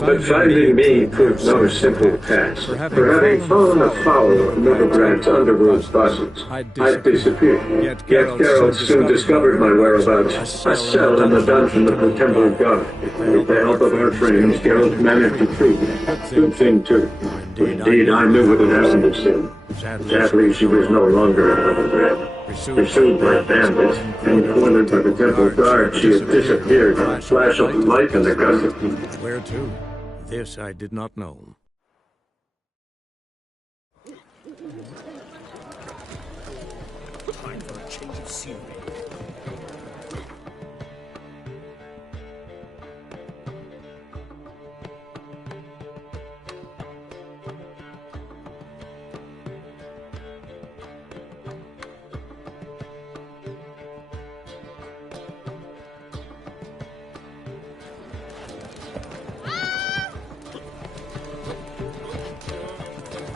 But finding me proved no simple task. For having fallen afoul of Novigradz's underworld bosses, I'd disappeared. Yet Geralt soon discovered my whereabouts. A cell in the dungeon of the Temple Guard. With the help of our friends, Geralt managed to free me. Good thing, too. Indeed, I knew what had happened to Sid. Sadly, she was no longer in Novigrad. Pursued by bandits and cornered by the Temple Guard, she had disappeared in a flash of light in the gust of heat. Where to? This I did not know. Time for a change of scenery.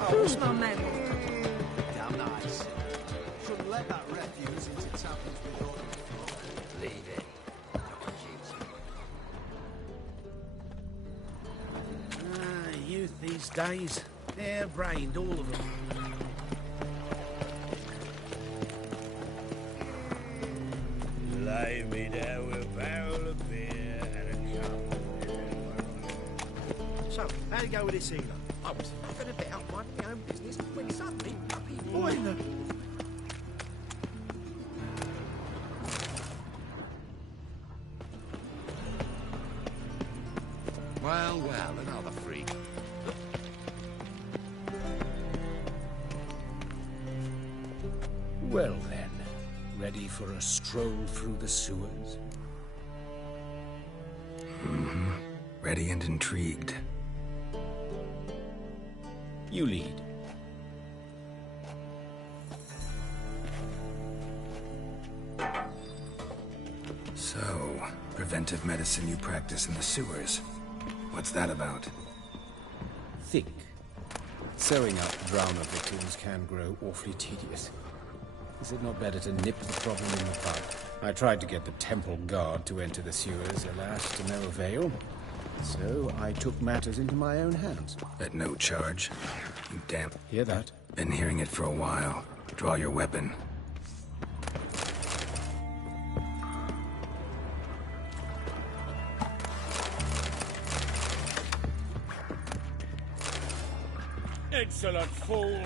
Who's my man? Damn nice. Shouldn't let that refuse into taverns with all. Leave it. Youth these days, they're brained, all of them. Lay me down with a barrel of beer and a cup. So, how'd it go with this healer? I was having a bit out minding my own business when suddenly puppy boiler. Well, another freak. Well then, ready for a stroll through the sewers? Ready and intrigued. You lead. So, preventive medicine you practice in the sewers. What's that about? Think. Sewing up drowner victims can grow awfully tedious. Is it not better to nip the problem in the bud? I tried to get the temple guard to enter the sewers, alas, to no avail. So I took matters into my own hands. At no charge. You damn... Hear that? Been hearing it for a while. Draw your weapon. Excellent fool!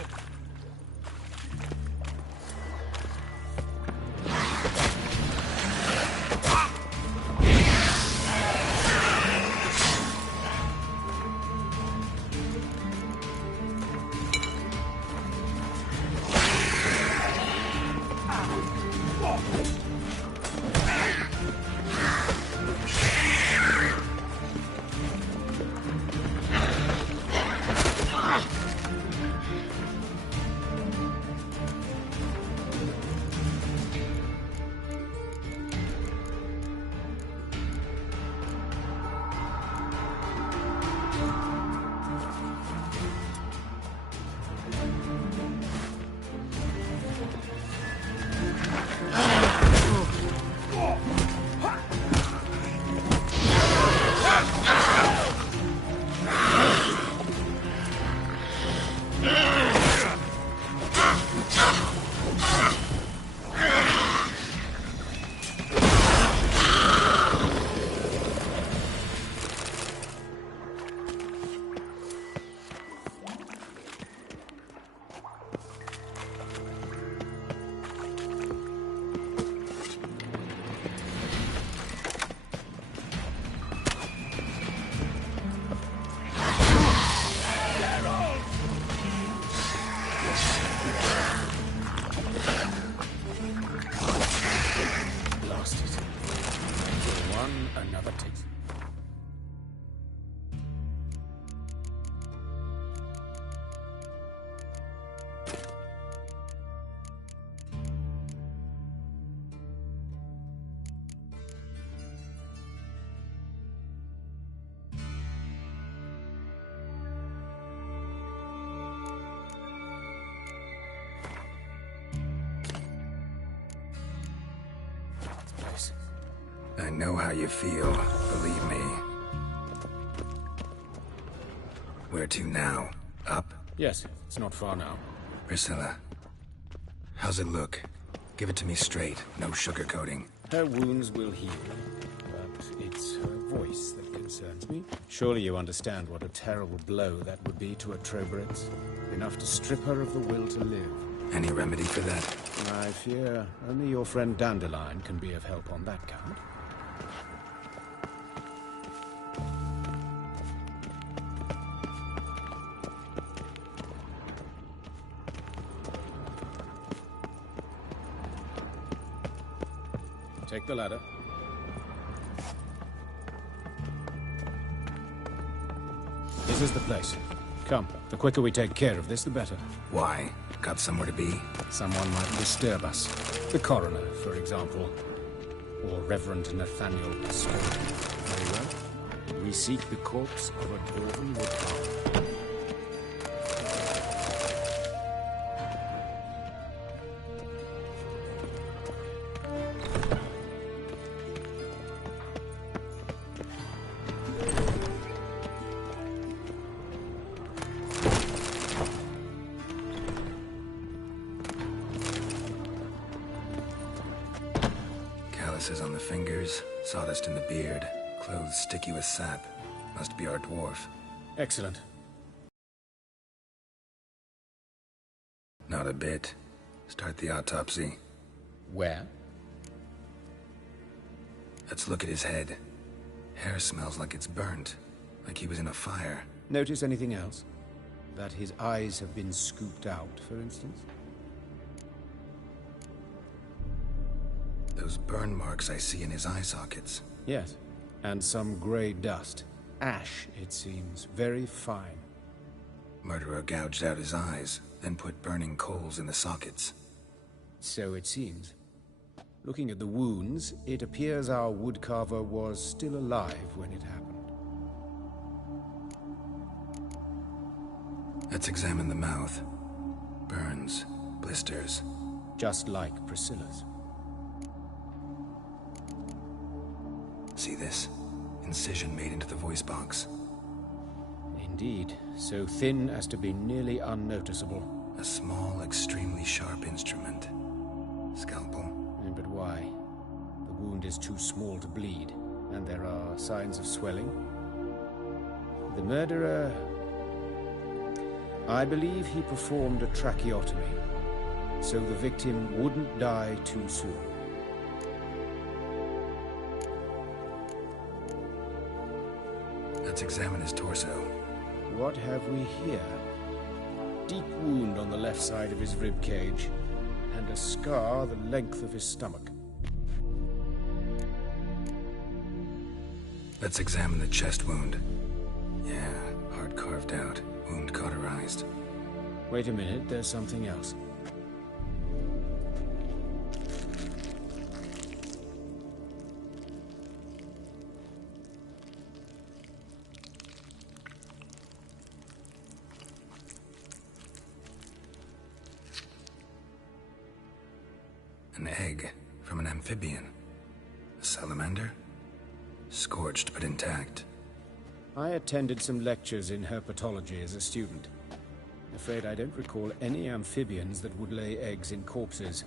Another takes. I know how you feel, believe me. Where to now? Up? Yes, it's not far now. Priscilla. How's it look? Give it to me straight, no sugarcoating. Her wounds will heal, but it's her voice that concerns me. Surely you understand what a terrible blow that would be to a Trobritz. Enough to strip her of the will to live. Any remedy for that? I fear only your friend Dandelion can be of help on that count. Take the ladder. This is the place. Come, the quicker we take care of this, the better. Why? Got somewhere to be? Someone might disturb us. The coroner, for example. Or Reverend Nathaniel Pastor. Very well. We seek the corpse of a dwarven woodcarver. On the fingers, sawdust in the beard, clothes sticky with sap. Must be our dwarf. Excellent. Not a bit. Start the autopsy. Where? Let's look at his head. Hair smells like it's burnt, like he was in a fire. Notice anything else? That his eyes have been scooped out, for instance? Those burn marks I see in his eye sockets. Yes, and some grey dust. Ash, it seems. Very fine. Murderer gouged out his eyes, then put burning coals in the sockets. So it seems. Looking at the wounds, it appears our woodcarver was still alive when it happened. Let's examine the mouth. Burns, blisters. Just like Priscilla's. See this? Incision made into the voice box. Indeed, so thin as to be nearly unnoticeable. A small, extremely sharp instrument. Scalpel. But why? The wound is too small to bleed, and there are signs of swelling. The murderer... I believe he performed a tracheotomy, so the victim wouldn't die too soon. Let's examine his torso. What have we here? Deep wound on the left side of his rib cage, and a scar the length of his stomach. Let's examine the chest wound. Yeah, heart carved out, wound cauterized. Wait a minute, there's something else. An egg from an amphibian. A salamander? Scorched but intact. I attended some lectures in herpetology as a student. Afraid I don't recall any amphibians that would lay eggs in corpses.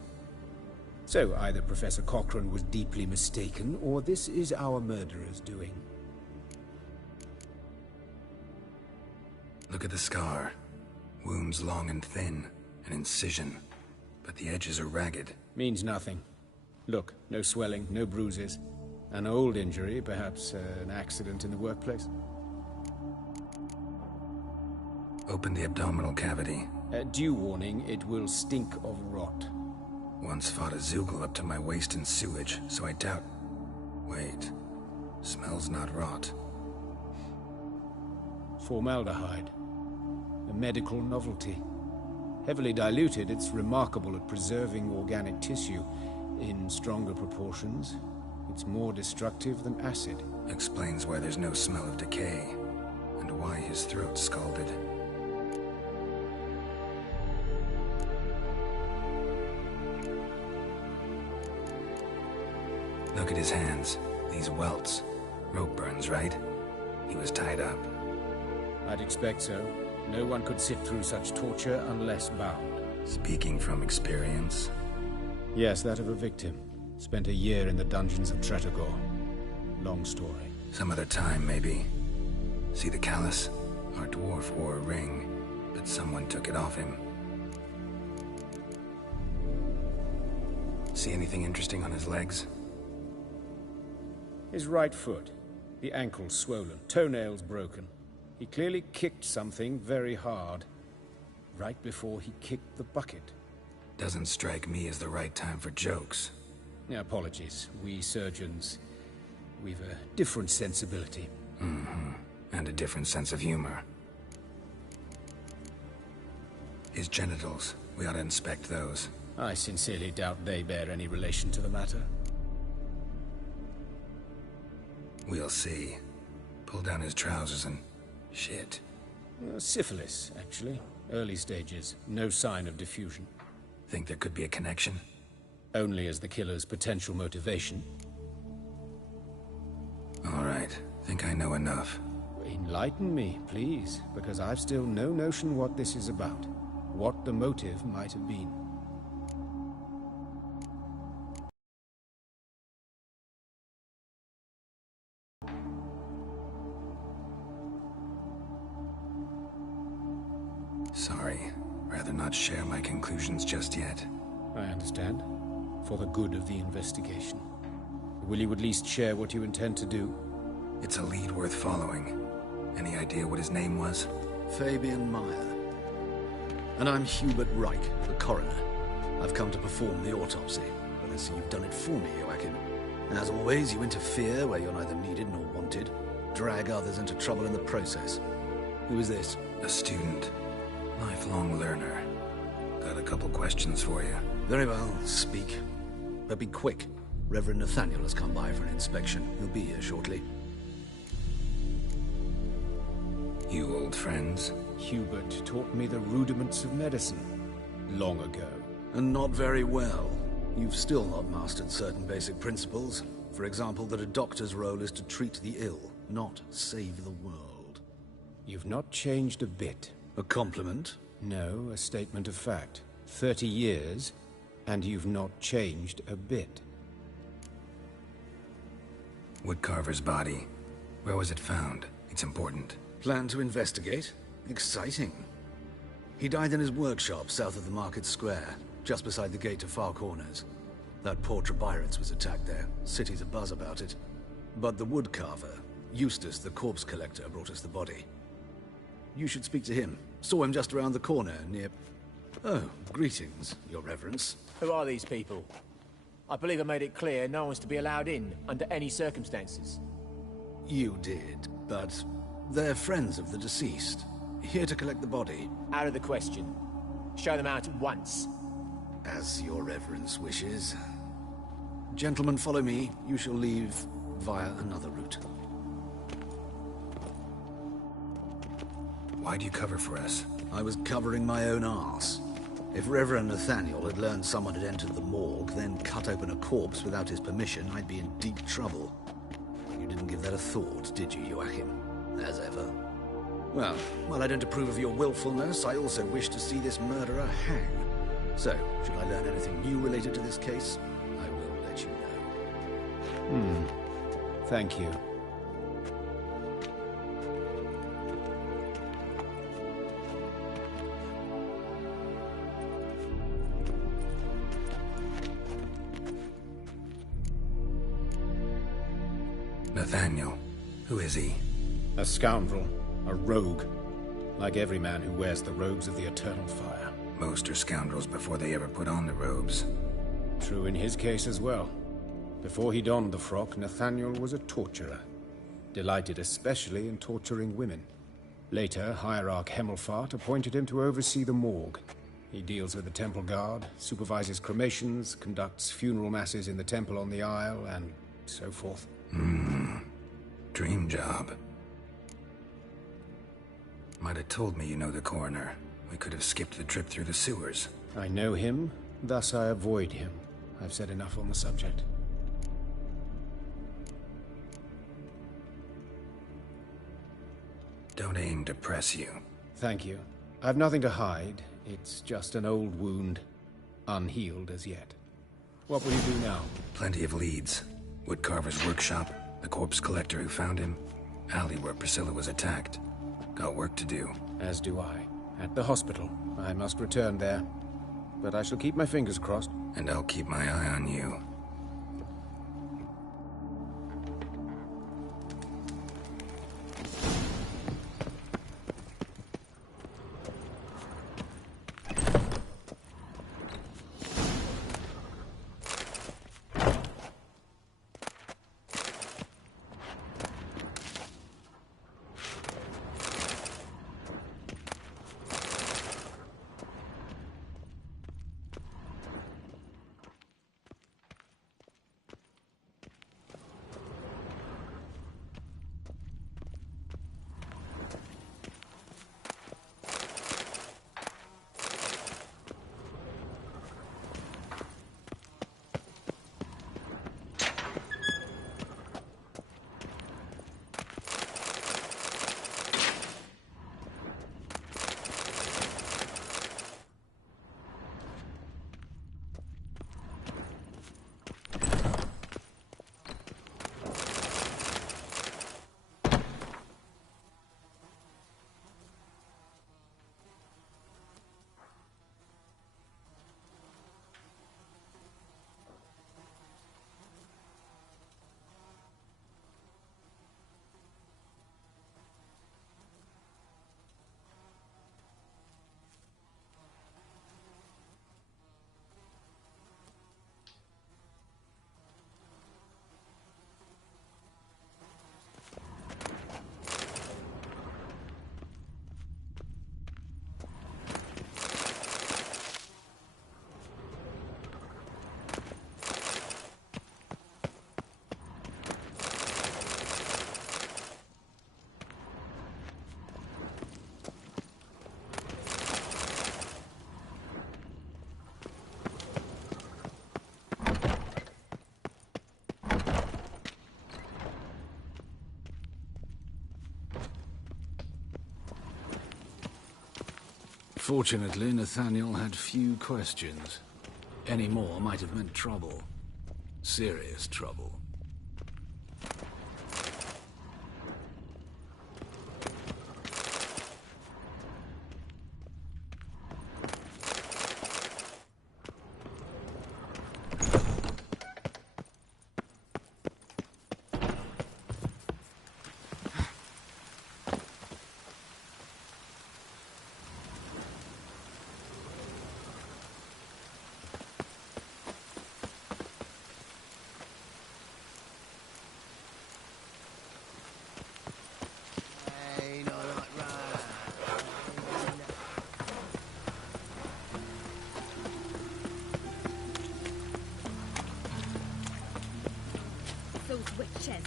So either Professor Cochrane was deeply mistaken, or this is our murderer's doing. Look at the scar. Wounds long and thin. An incision. But the edges are ragged. Means nothing. Look, no swelling, no bruises. An old injury, perhaps an accident in the workplace. Open the abdominal cavity. Due warning, it will stink of rot. Once fought a Zoogle up to my waist in sewage, so I doubt... Wait. Smells not rot. Formaldehyde. A medical novelty. Heavily diluted, it's remarkable at preserving organic tissue. In stronger proportions, it's more destructive than acid. Explains why there's no smell of decay, and why his throat's scalded. Look at his hands. These welts. Rope burns, right? He was tied up. I'd expect so. No one could sit through such torture unless bound. Speaking from experience? Yes, that of a victim. Spent a year in the dungeons of Tretogor. Long story. Some other time, maybe. See the callus? Our dwarf wore a ring, but someone took it off him. See anything interesting on his legs? His right foot. The ankle swollen, toenails broken. He clearly kicked something very hard. Right before he kicked the bucket. Doesn't strike me as the right time for jokes. Apologies. We surgeons, we've a different sensibility. Mm-hmm. And a different sense of humor. His genitals. We ought to inspect those. I sincerely doubt they bear any relation to the matter. We'll see. Pull down his trousers and... shit. Syphilis, actually. Early stages. No sign of diffusion. Think there could be a connection? Only as the killer's potential motivation. All right. Think I know enough. Enlighten me, please, because I've still no notion what this is about. What the motive might have been. Sorry. Rather not share my conclusions just yet. I understand. For the good of the investigation. Will you at least share what you intend to do? It's a lead worth following. Any idea what his name was? Fabian Meyer. And I'm Hubert Reich, the coroner. I've come to perform the autopsy, but I see you've done it for me, Joachim. As always, you interfere where you're neither needed nor wanted. Drag others into trouble in the process. Who is this? A student. Lifelong learner. Got a couple questions for you. Very well, speak. But be quick. Reverend Nathaniel has come by for an inspection. He'll be here shortly. You old friends? Hubert taught me the rudiments of medicine. Long ago. And not very well. You've still not mastered certain basic principles. For example, that a doctor's role is to treat the ill, not save the world. You've not changed a bit. A compliment? No, a statement of fact. 30 years, and you've not changed a bit. Woodcarver's body. Where was it found? It's important. Plan to investigate? Exciting. He died in his workshop south of the Market Square, just beside the gate to Far Corners. That poor Trebirates was attacked there. City's abuzz about it. But the woodcarver, Eustace the corpse collector, brought us the body. You should speak to him. Saw him just around the corner near... Oh, greetings, Your Reverence. Who are these people? I believe I made it clear no one's to be allowed in, under any circumstances. You did, but they're friends of the deceased. Here to collect the body. Out of the question. Show them out at once. As Your Reverence wishes. Gentlemen, follow me. You shall leave via another route. Why'd you cover for us? I was covering my own arse. If Reverend Nathaniel had learned someone had entered the morgue, then cut open a corpse without his permission, I'd be in deep trouble. You didn't give that a thought, did you, Joachim? As ever. Well, while I don't approve of your willfulness, I also wish to see this murderer hang. So, should I learn anything new related to this case, I will let you know. Thank you. Nathaniel. Who is he? A scoundrel. A rogue. Like every man who wears the robes of the Eternal Fire. Most are scoundrels before they ever put on the robes. True in his case as well. Before he donned the frock, Nathaniel was a torturer. Delighted especially in torturing women. Later, Hierarch Hemmelfart appointed him to oversee the morgue. He deals with the temple guard, supervises cremations, conducts funeral masses in the temple on the Isle, and so forth. Dream job. Might have told me you know the coroner. We could have skipped the trip through the sewers. I know him, thus I avoid him. I've said enough on the subject. Don't aim to press you. Thank you. I've nothing to hide. It's just an old wound, unhealed as yet. What will you do now? Plenty of leads. Woodcarver's workshop, the corpse collector who found him, alley where Priscilla was attacked. Got work to do. As do I. At the hospital. I must return there. But I shall keep my fingers crossed. And I'll keep my eye on you. Fortunately, Nathaniel had few questions. Any more might have meant trouble. Serious trouble. Those witches.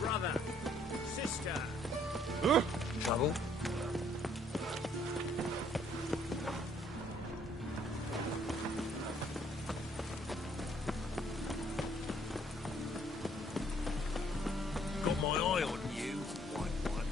Brother, sister. Trouble? Got my eye on you, white one.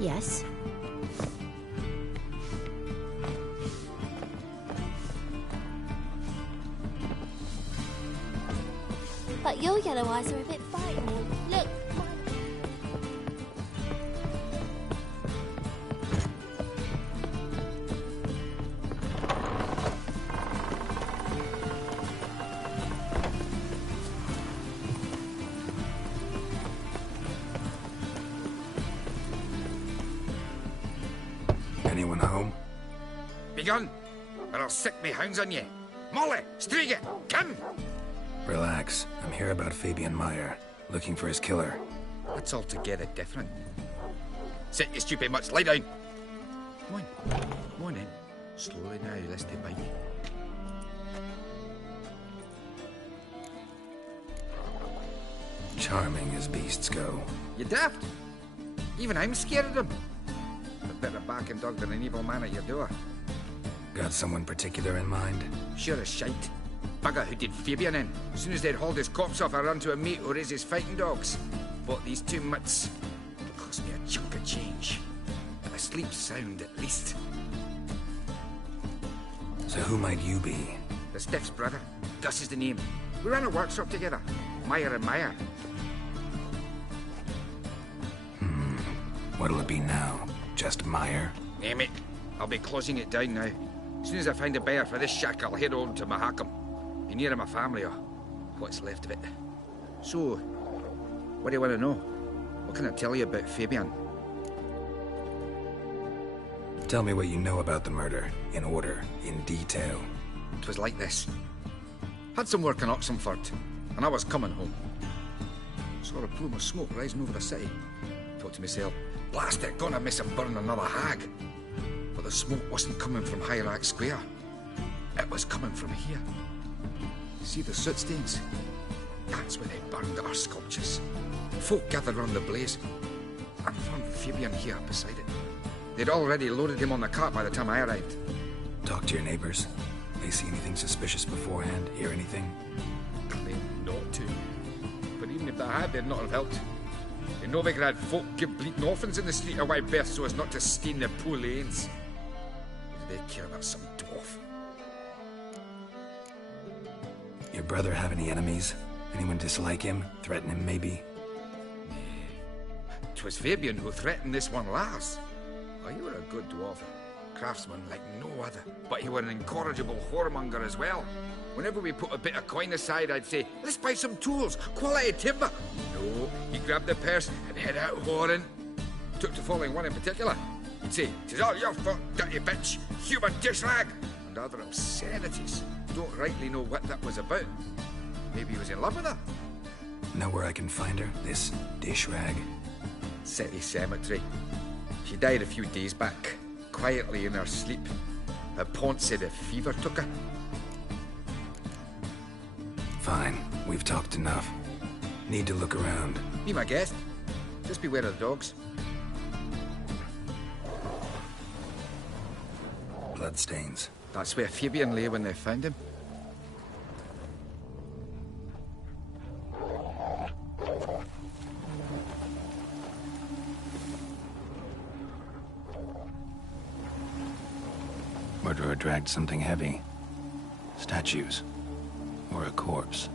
Yes? But your yellow eyes are a bit frightening. Look, Anyone home? Begun, or I'll sick me hounds on ye. Molly, Striga, come! Relax. I'm here about Fabian Meyer, looking for his killer. That's altogether different. Sit your stupid mutts, lie down. Come on in. Slowly now, lest they bite you. Charming as beasts go. You daft? Even I'm scared of them. A better backing dog than an evil man at your door. Got someone particular in mind? Sure as shite. Bugger who did Fabian in. As soon as they'd hauled his corpse off, I ran to a mate who raised his fighting dogs. Bought these 2 mutts. It cost me a chunk of change. But I sleep sound at least. So who might you be? The Stiff's brother. Gus is the name. We ran a workshop together. Meyer and Meyer. What'll it be now? Just Meyer? Name it. I'll be closing it down now. As soon as I find a buyer for this shack, I'll head on to Mahakam. Be near my family, or what's left of it. So, what do you want to know? What can I tell you about Fabian? Tell me what you know about the murder, in order, in detail. It was like this. Had some work in Oxenford, and I was coming home. Saw a plume of smoke rising over the city. Thought to myself, blast it, gonna miss him burn another hag. But the smoke wasn't coming from Hierarch Square. It was coming from here. See the soot stains? That's where they burned our sculptures. Folk gathered round the blaze, and found Fabian here beside it. They'd already loaded him on the cart by the time I arrived. Talk to your neighbors. They see anything suspicious beforehand? Hear anything? Claim not to. But even if they had, they'd not have helped. In Novigrad, folk give bleating orphans in the street a wide berth so as not to stain their poor lanes. What do they care about some dwarf? Your brother have any enemies? Anyone dislike him? Threaten him, maybe? 'Twas Fabian who threatened this one last. Oh, you were a good dwarf. Craftsman like no other. But you were an incorrigible whoremonger as well. Whenever we put a bit of coin aside, I'd say, let's buy some tools, quality timber. No, he grabbed the purse and head out whoring. Took to following one in particular. He'd say, 'tis all your fault, dirty bitch, human dish rag, and other obscenities. Don't rightly know what that was about. Maybe he was in love with her. Know where I can find her? This dish rag? City cemetery. She died a few days back, quietly in her sleep. Her pont said a fever took her. Fine, we've talked enough. Need to look around. Be my guest. Just beware of the dogs. Bloodstains. That's where Fabian lay when they found him. Murderer dragged something heavy. Statues. Or a corpse.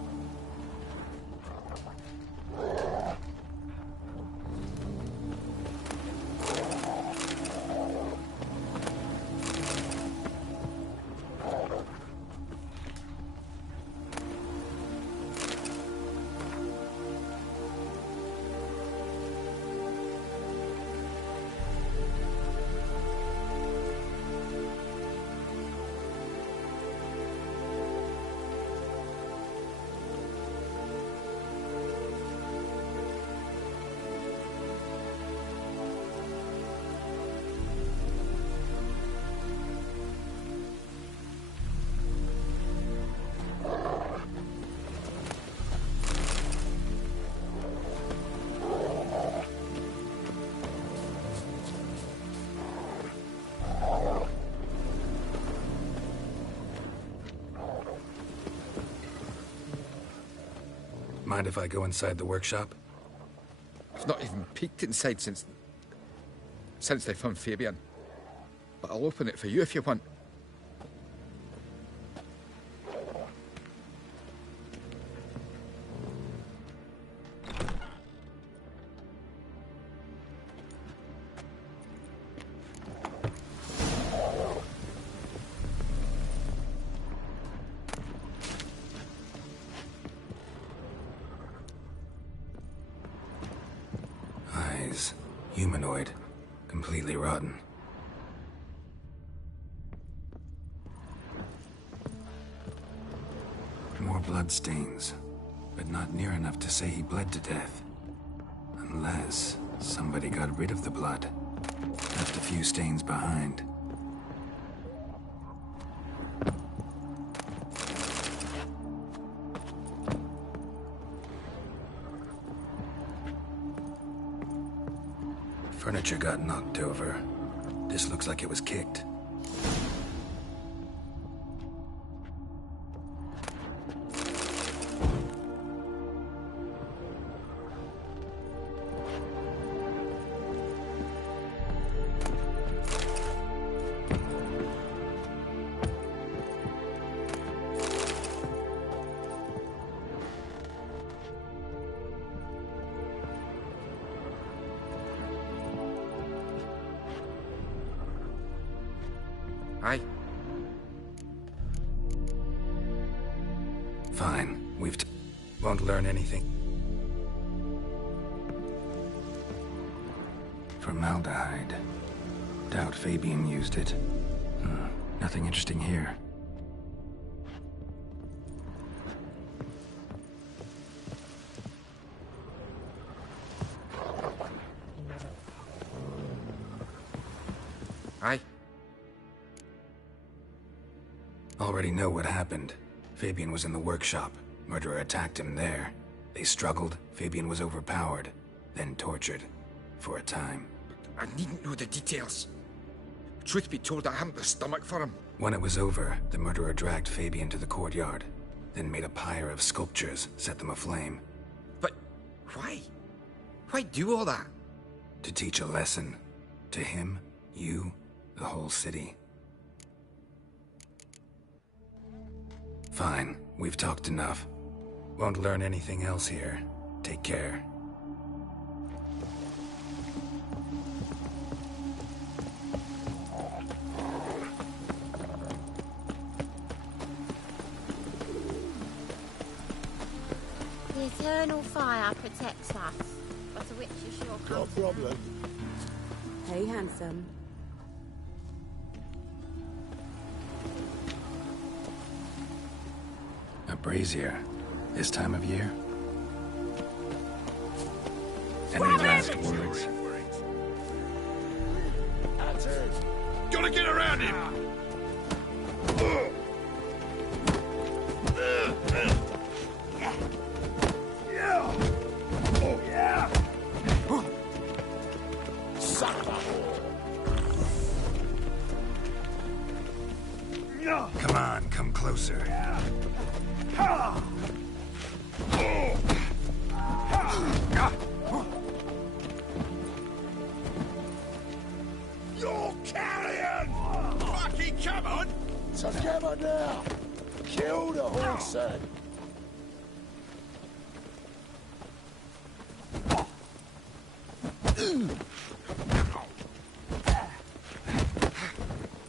Mind if I go inside the workshop? I've not even peeked inside since they found Fabian. But I'll open it for you if you want. Humanoid. Completely rotten. More bloodstains, but not near enough to say he bled to death. Unless somebody got rid of the blood. Left a few stains behind. Furniture got knocked over. This looks like it was kicked. Aye. Fine. Won't learn anything. Formaldehyde. Doubt Fabian used it. Nothing interesting here. Aye. Already know what happened. Fabian was in the workshop. Murderer attacked him there. They struggled. Fabian was overpowered, then tortured. For a time. I needn't know the details. Truth be told, I haven't the stomach for him. When it was over, the murderer dragged Fabian to the courtyard, then made a pyre of sculptures, set them aflame. But why? Why do all that? To teach a lesson. To him, you, the whole city. Fine, we've talked enough. Won't learn anything else here. Take care. The eternal fire protects us, but a witch is sure comes. No problem. Hey, handsome. A brazier. This time of year? Any last words? That's it. Gotta get around him! Come on, come closer. You're carrion! Fucking come on! So come on now. Kill the horse, son.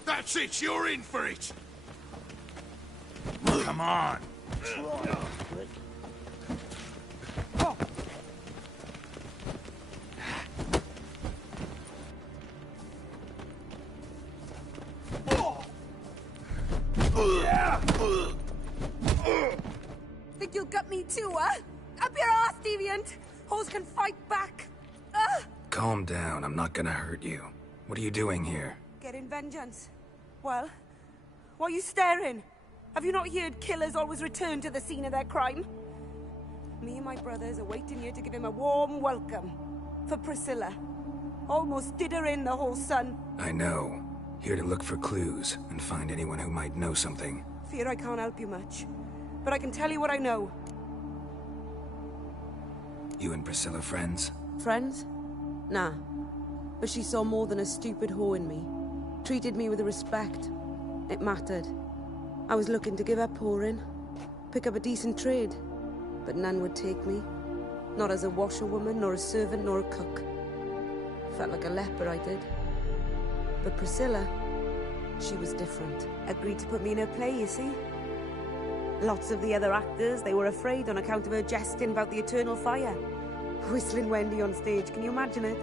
That's it, you're in for it! Come on! Think you'll gut me too, huh? Up your ass, deviant! Hoes can fight back! Calm down, I'm not gonna hurt you. What are you doing here? Getting vengeance. Well, why are you staring? Have you not heard killers always return to the scene of their crime? Me and my brothers are waiting here to give him a warm welcome. For Priscilla. Almost did her in, the whole son. I know. Here to look for clues and find anyone who might know something. Fear I can't help you much. But I can tell you what I know. You and Priscilla friends? Friends? Nah. But she saw more than a stupid whore in me. Treated me with respect. It mattered. I was looking to give up whoring. Pick up a decent trade. But none would take me. Not as a washerwoman, nor a servant, nor a cook. Felt like a leper, I did. But Priscilla, she was different. Agreed to put me in her play, you see? Lots of the other actors, they were afraid on account of her jesting about the eternal fire. Whistling Wendy on stage, can you imagine it?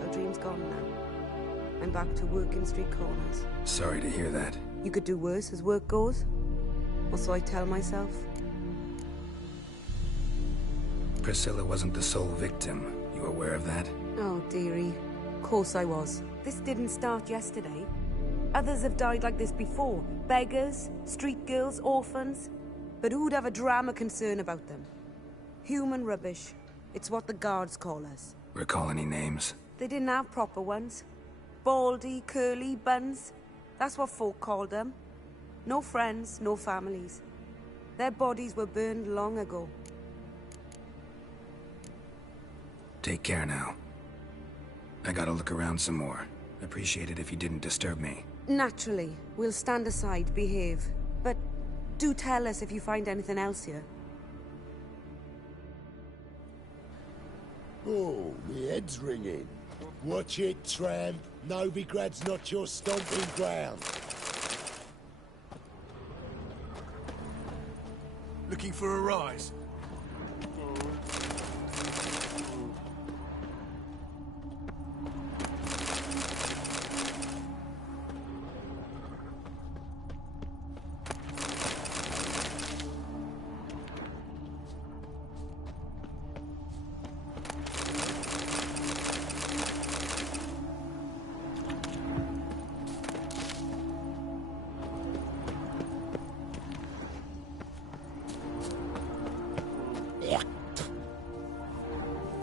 Her dream's gone now. I'm back to working street corners. Sorry to hear that. You could do worse as work goes. Or so I tell myself. Priscilla wasn't the sole victim. You aware of that? Oh, dearie. Of course I was. This didn't start yesterday. Others have died like this before. Beggars, street girls, orphans. But who'd have a drama concern about them? Human rubbish. It's what the guards call us. Recall any names? They didn't have proper ones. Baldy, curly buns. That's what folk called them. No friends, no families. Their bodies were burned long ago. Take care now. I gotta look around some more. Appreciate it if you didn't disturb me. Naturally. We'll stand aside, behave. But do tell us if you find anything else here. Oh, me head's ringing. Watch it, tramp. Novigrad's not your stomping ground. Looking for a rise?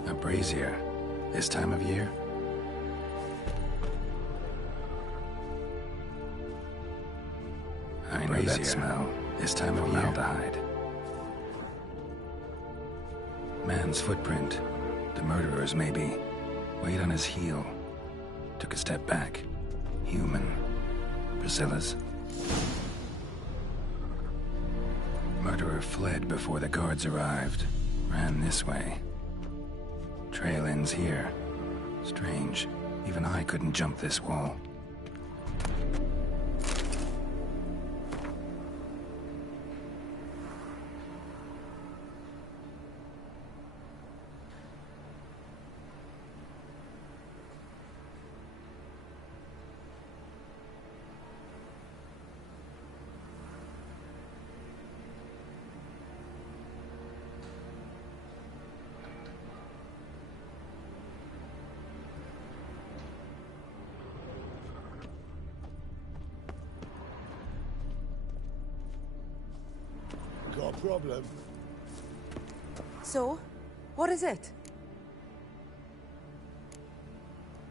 A brazier. This time of year? I know that smell. This time of formaldehyde. Man's footprint. The murderer's maybe. Weight on his heel. Took a step back. Human. Priscilla's. Murderer fled before the guards arrived. Ran this way. Trail ends here. Strange. Even I couldn't jump this wall. Got a problem? So, what is it?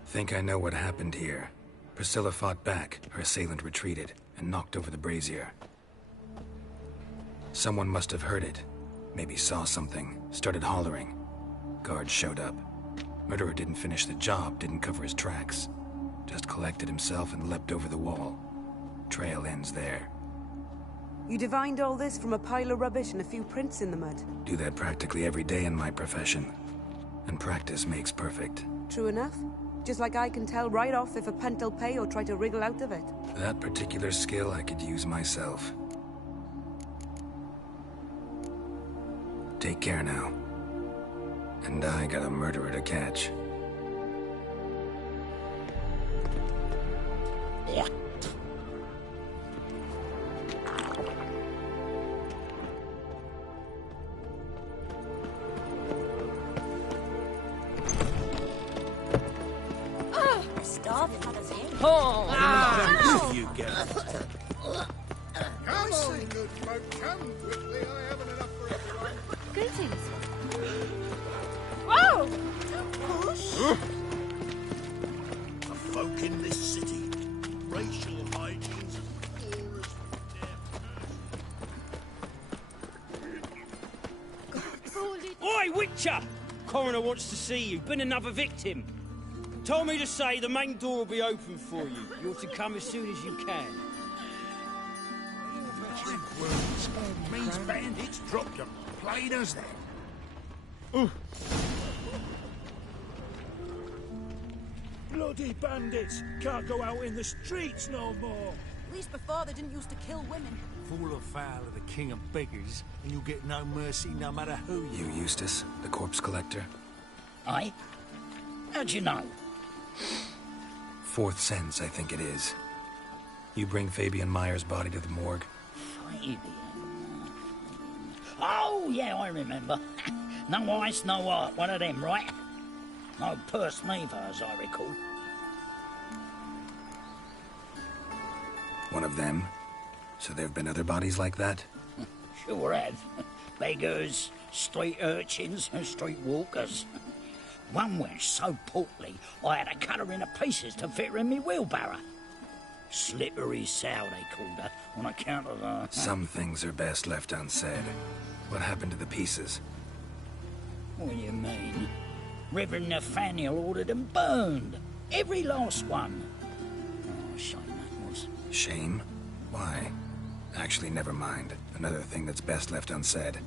Think I know what happened here. Priscilla fought back, her assailant retreated, and knocked over the brazier. Someone must have heard it. Maybe saw something, started hollering. Guards showed up. Murderer didn't finish the job, didn't cover his tracks. Just collected himself and leapt over the wall. Trail ends there. You divined all this from a pile of rubbish and a few prints in the mud. Do that practically every day in my profession. And practice makes perfect. True enough. Just like I can tell right off if a punt'll pay or try to wriggle out of it. That particular skill I could use myself. Take care now. And I got a murderer to catch. You get Come on, good folk, come quickly. I haven't enough for everyone. Greetings. Whoa! Push. the folk in this city. Racial hygiene's as poor as Oi, Witcher! Coroner wants to see you. Been another victim. Told me to say the main door will be open for you. You're to come as soon as you can. Means bandits dropped them. Played us then. Bloody bandits! Can't go out in the streets no more! At least before they didn't used to kill women. Fall afoul of the king of beggars, and you'll get no mercy no matter who You, Eustace, the corpse collector? Aye? How'd you know? Fourth sense, I think it is. You bring Fabian Meyer's body to the morgue? Fabian? Oh, yeah, I remember. No ice, no art, one of them, right? No purse neither, as I recall. One of them? So there have been other bodies like that? Sure have. Beggars, street urchins, and street walkers. One wench so portly, I had to cut her into pieces to fit her in me wheelbarrow. Slippery sow, they called her, on account of her... Some things are best left unsaid. What happened to the pieces? What do you mean? Reverend Nathaniel ordered them burned. Every last one. Oh, shame that was. Shame? Why? Actually, never mind. Another thing that's best left unsaid.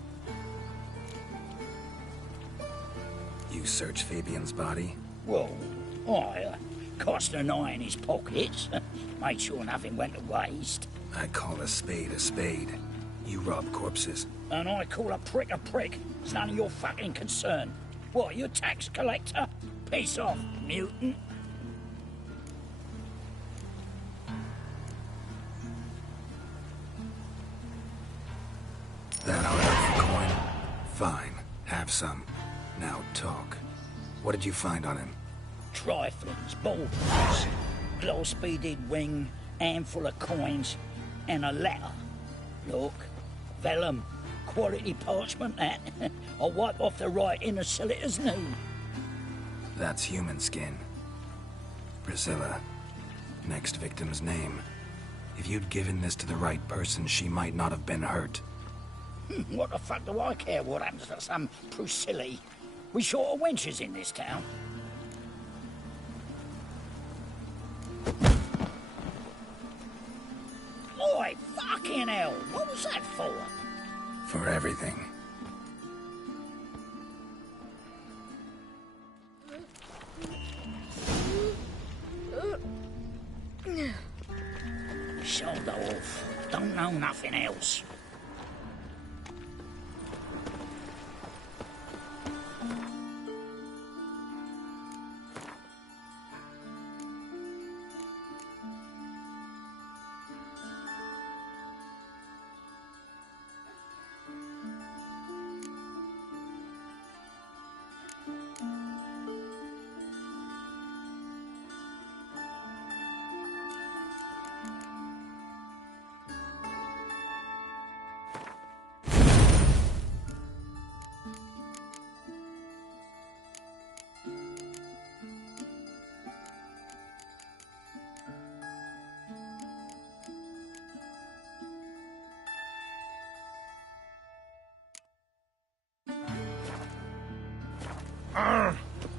You searched Fabian's body? Well, I cast an eye in his pockets. Made sure nothing went to waste. I call a spade a spade. You rob corpses. And I call a prick a prick. It's none of your fucking concern. What, you a tax collector? Piss off, mutant. That hard for coin? Fine. Have some. Now talk. What did you find on him? Triflings, baubles, gloss-beaded ring, handful of coins, and a letter. Look, vellum, quality parchment, that. I'll wipe off the writing and sell it as new. That's human skin. Priscilla. Next victim's name. If you'd given this to the right person, she might not have been hurt. What the fuck do I care what happens to some Priscilla? We short of wenches in this town. Oi, fucking hell! What was that for? For everything. Shoulder off. Don't know nothing else.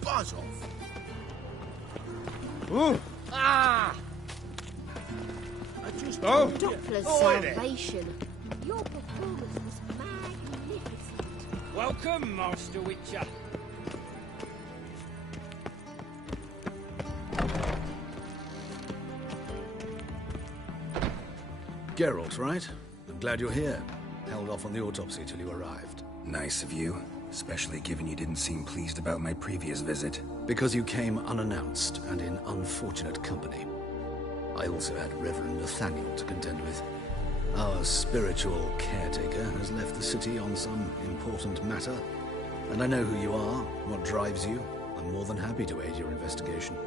Buzz off. Ooh. Ah! I just Oh. Doppler's Oh, there. salvation. Your performance was magnificent. Welcome, Master Witcher. Geralt, right? I'm glad you're here. Held off on the autopsy till you arrived. Nice of you. Especially given you didn't seem pleased about my previous visit. Because you came unannounced and in unfortunate company. I also had Reverend Nathaniel to contend with. Our spiritual caretaker has left the city on some important matter. And I know who you are, what drives you. I'm more than happy to aid your investigation.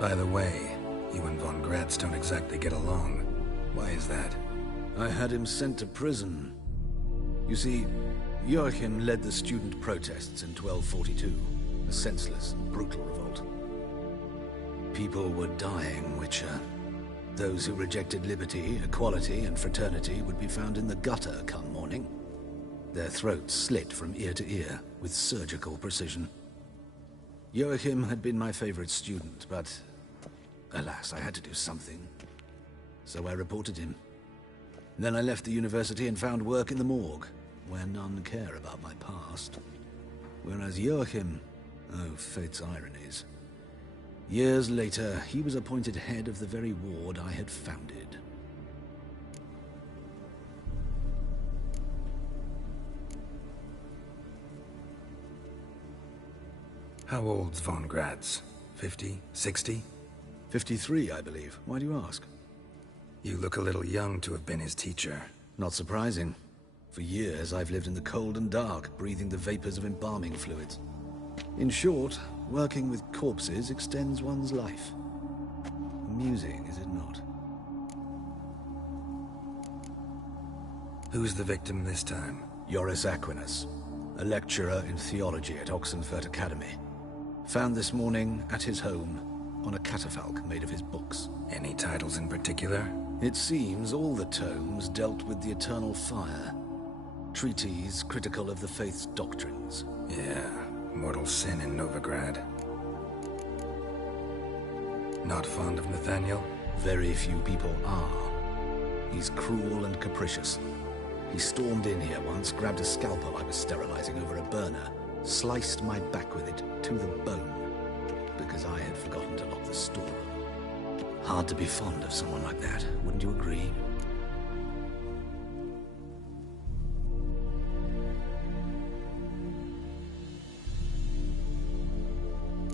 By the way, you and Von Gratz don't exactly get along. Why is that? I had him sent to prison. You see, Joachim led the student protests in 1242, a senseless and brutal revolt. People were dying, Witcher. Those who rejected liberty, equality, and fraternity would be found in the gutter come morning. Their throats slit from ear to ear with surgical precision. Joachim had been my favorite student, but alas, I had to do something. So I reported him. Then I left the university and found work in the morgue, where none care about my past. Whereas Joachim, oh, fate's ironies. Years later, he was appointed head of the very ward I had founded. How old's Von Gratz? 50? 60? 53, I believe. Why do you ask? You look a little young to have been his teacher. Not surprising. For years, I've lived in the cold and dark, breathing the vapors of embalming fluids. In short, working with corpses extends one's life. Amusing, is it not? Who's the victim this time? Joris Aquinas. a lecturer in theology at Oxenfurt Academy. Found this morning at his home on a catafalque made of his books. Any titles in particular? It seems all the tomes dealt with the eternal fire. Treatises critical of the faith's doctrines. Yeah, mortal sin in Novigrad. Not fond of Nathaniel? Very few people are. He's cruel and capricious. He stormed in here once, grabbed a scalpel I was sterilizing over a burner, sliced my back with it to the bone, because I had forgotten to lock the storeroom. Hard to be fond of someone like that, wouldn't you agree?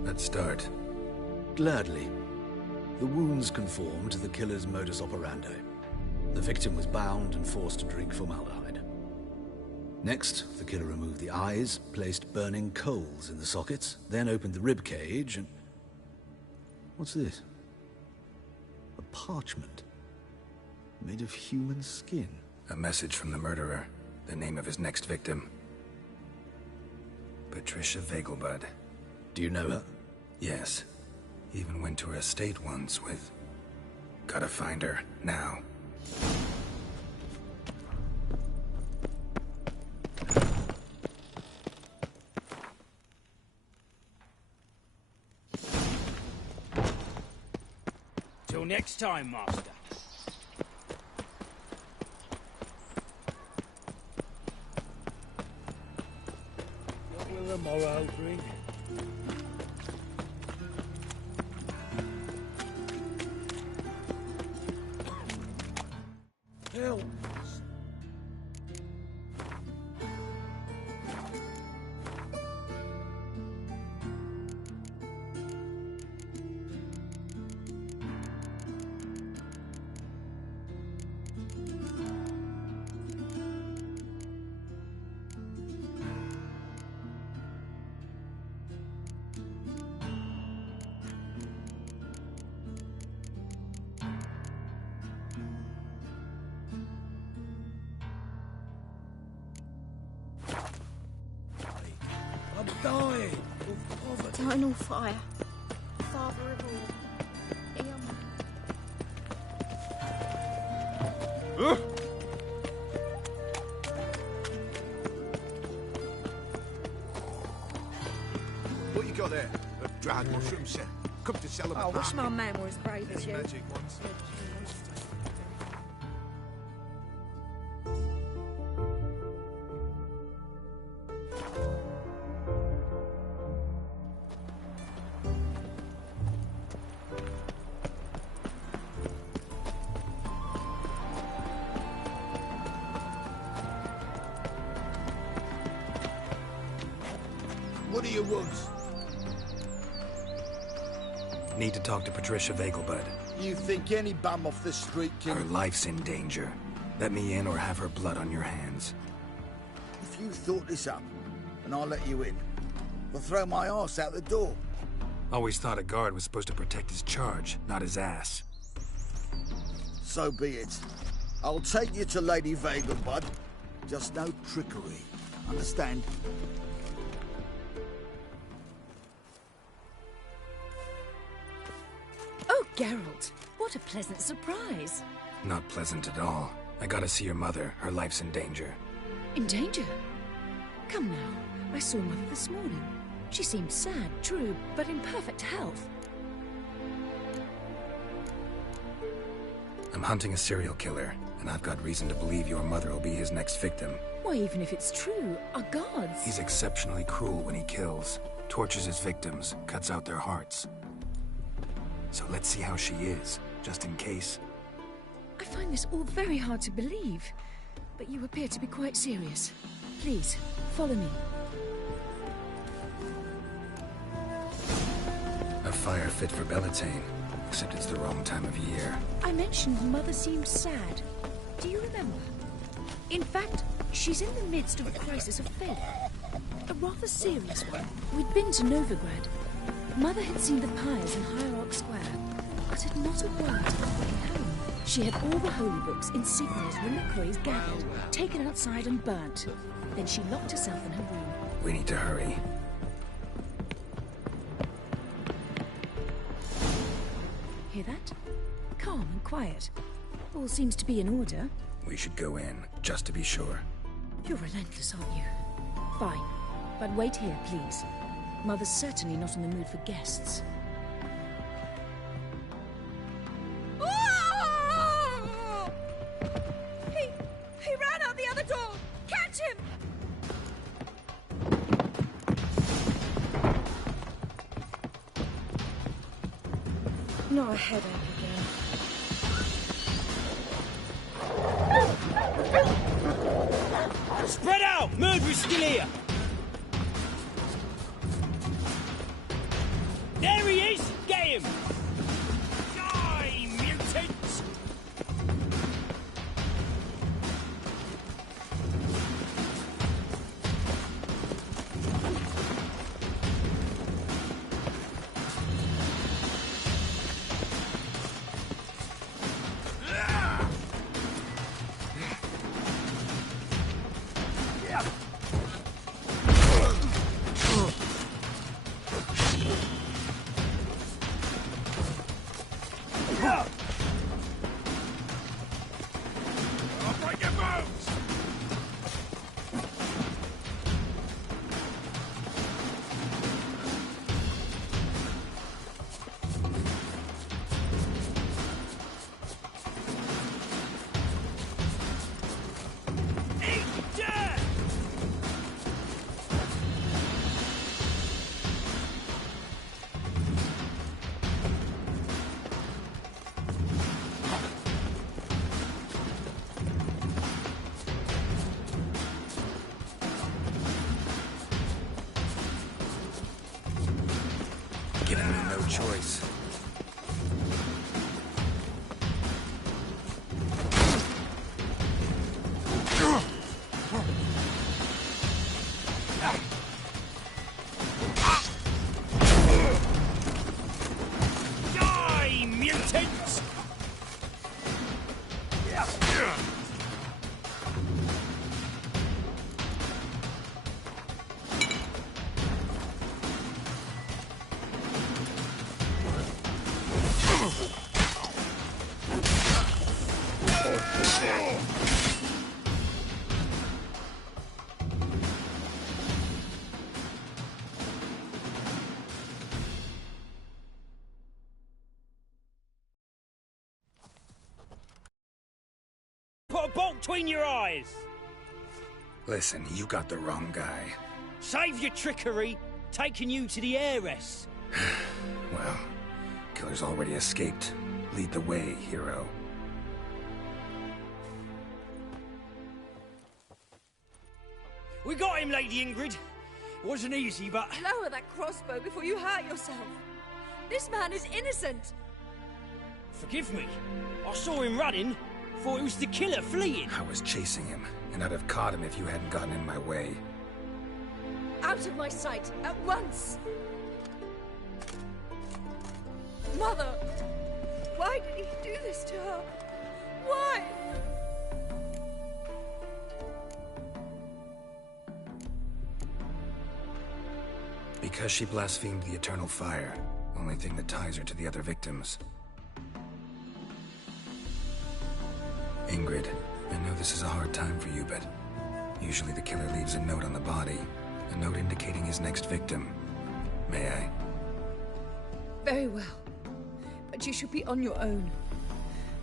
Let's start. Gladly. The wounds conform to the killer's modus operandi. The victim was bound and forced to drink formaldehyde. Next, the killer removed the eyes, placed burning coals in the sockets, then opened the rib cage and... What's this? A parchment. Made of human skin. A message from the murderer. The name of his next victim. Patricia Vegelbud. Do you know her? Yes. Even went to her estate once with... Gotta find her, now. Till next time, Master. What will the morrow bring? Help! I'm dying of poverty. Eternal fire. Father of all. What you got there? A dried mushroom, sir. Come to sell them I at wish my market. man were as brave as you. Magic ones. What do you want? Need to talk to Patricia Vegelbud. You think any bum off the street can... Her life's in danger. Let me in or have her blood on your hands. If you thought this up, and I'll let you in, I'll throw my arse out the door. Always thought a guard was supposed to protect his charge, not his ass. So be it. I'll take you to Lady Vegelbud. Just no trickery. Understand? Oh, Geralt, what a pleasant surprise. Not pleasant at all. I gotta see your mother. Her life's in danger. In danger? Come now, I saw Mother this morning. She seemed sad, true, but in perfect health. I'm hunting a serial killer, and I've got reason to believe your mother will be his next victim. Why, even if it's true, our gods... He's exceptionally cruel when he kills, tortures his victims, cuts out their hearts. So let's see how she is, just in case. I find this all very hard to believe, but you appear to be quite serious. Please, follow me. A fire fit for Bellatane, except it's the wrong time of year. I mentioned Mother seemed sad. Do you remember? In fact, she's in the midst of a crisis of faith. A rather serious one. We'd been to Novigrad. Mother had seen the pyres in Hierarch Square, but had not a word of going home. She had all the holy books, insignias, reliquaries gathered, taken outside and burnt. Then she locked herself in her room, We need to hurry. Hear that? Calm and quiet. All seems to be in order. We should go in, just to be sure. You're relentless, aren't you? Fine. But wait here, please. Mother's certainly not in the mood for guests. He ran out the other door! Catch him! Not a headache again. Spread out! Murderer's still here! There he is! Get him! Die, mutants! Giving me no choice. Die, mutants! Put a bolt between your eyes! Listen, you got the wrong guy. Save your trickery, taking you to the heiress. Well, killer's already escaped. Lead the way, hero. We got him, Lady Ingrid. Wasn't easy, but... Lower that crossbow before you hurt yourself. This man is innocent. Forgive me. I saw him running. Thought it was the killer fleeing. I was chasing him, and I'd have caught him if you hadn't gotten in my way. Out of my sight, at once! Mother! Why did he do this to her? Why? Because she blasphemed the eternal fire. Only thing that ties her to the other victims. Ingrid, I know this is a hard time for you, but usually the killer leaves a note on the body. A note indicating his next victim. May I? Very well. But you should be on your own.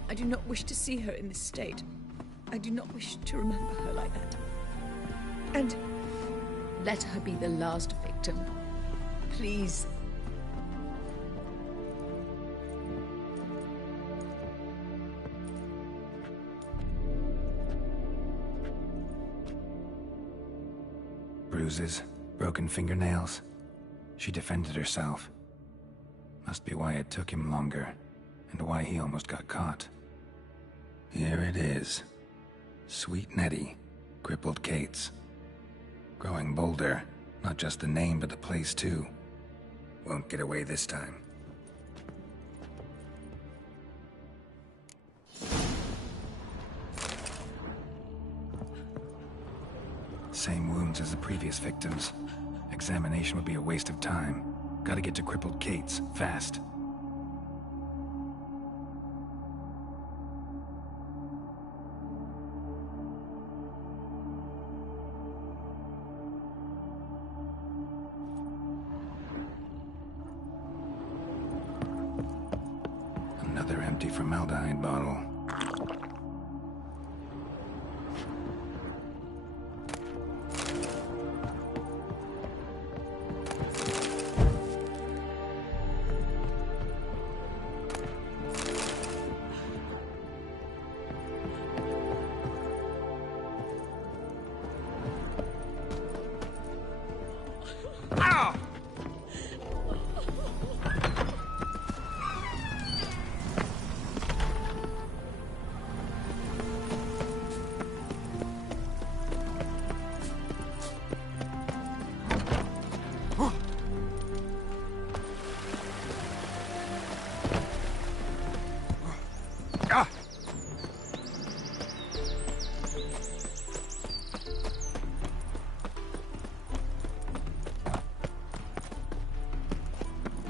I do not wish to see her in this state. I do not wish to remember her like that. And let her be the last victim. Please. Bruises, broken fingernails. She defended herself. Must be why it took him longer, and why he almost got caught. Here it is. Sweet Nettie, crippled Kate's. Growing bolder, not just the name but the place too. Won't get away this time. same wounds as the previous victims. Examination would be a waste of time. Gotta get to crippled Kate's, fast. Another empty formaldehyde bottle.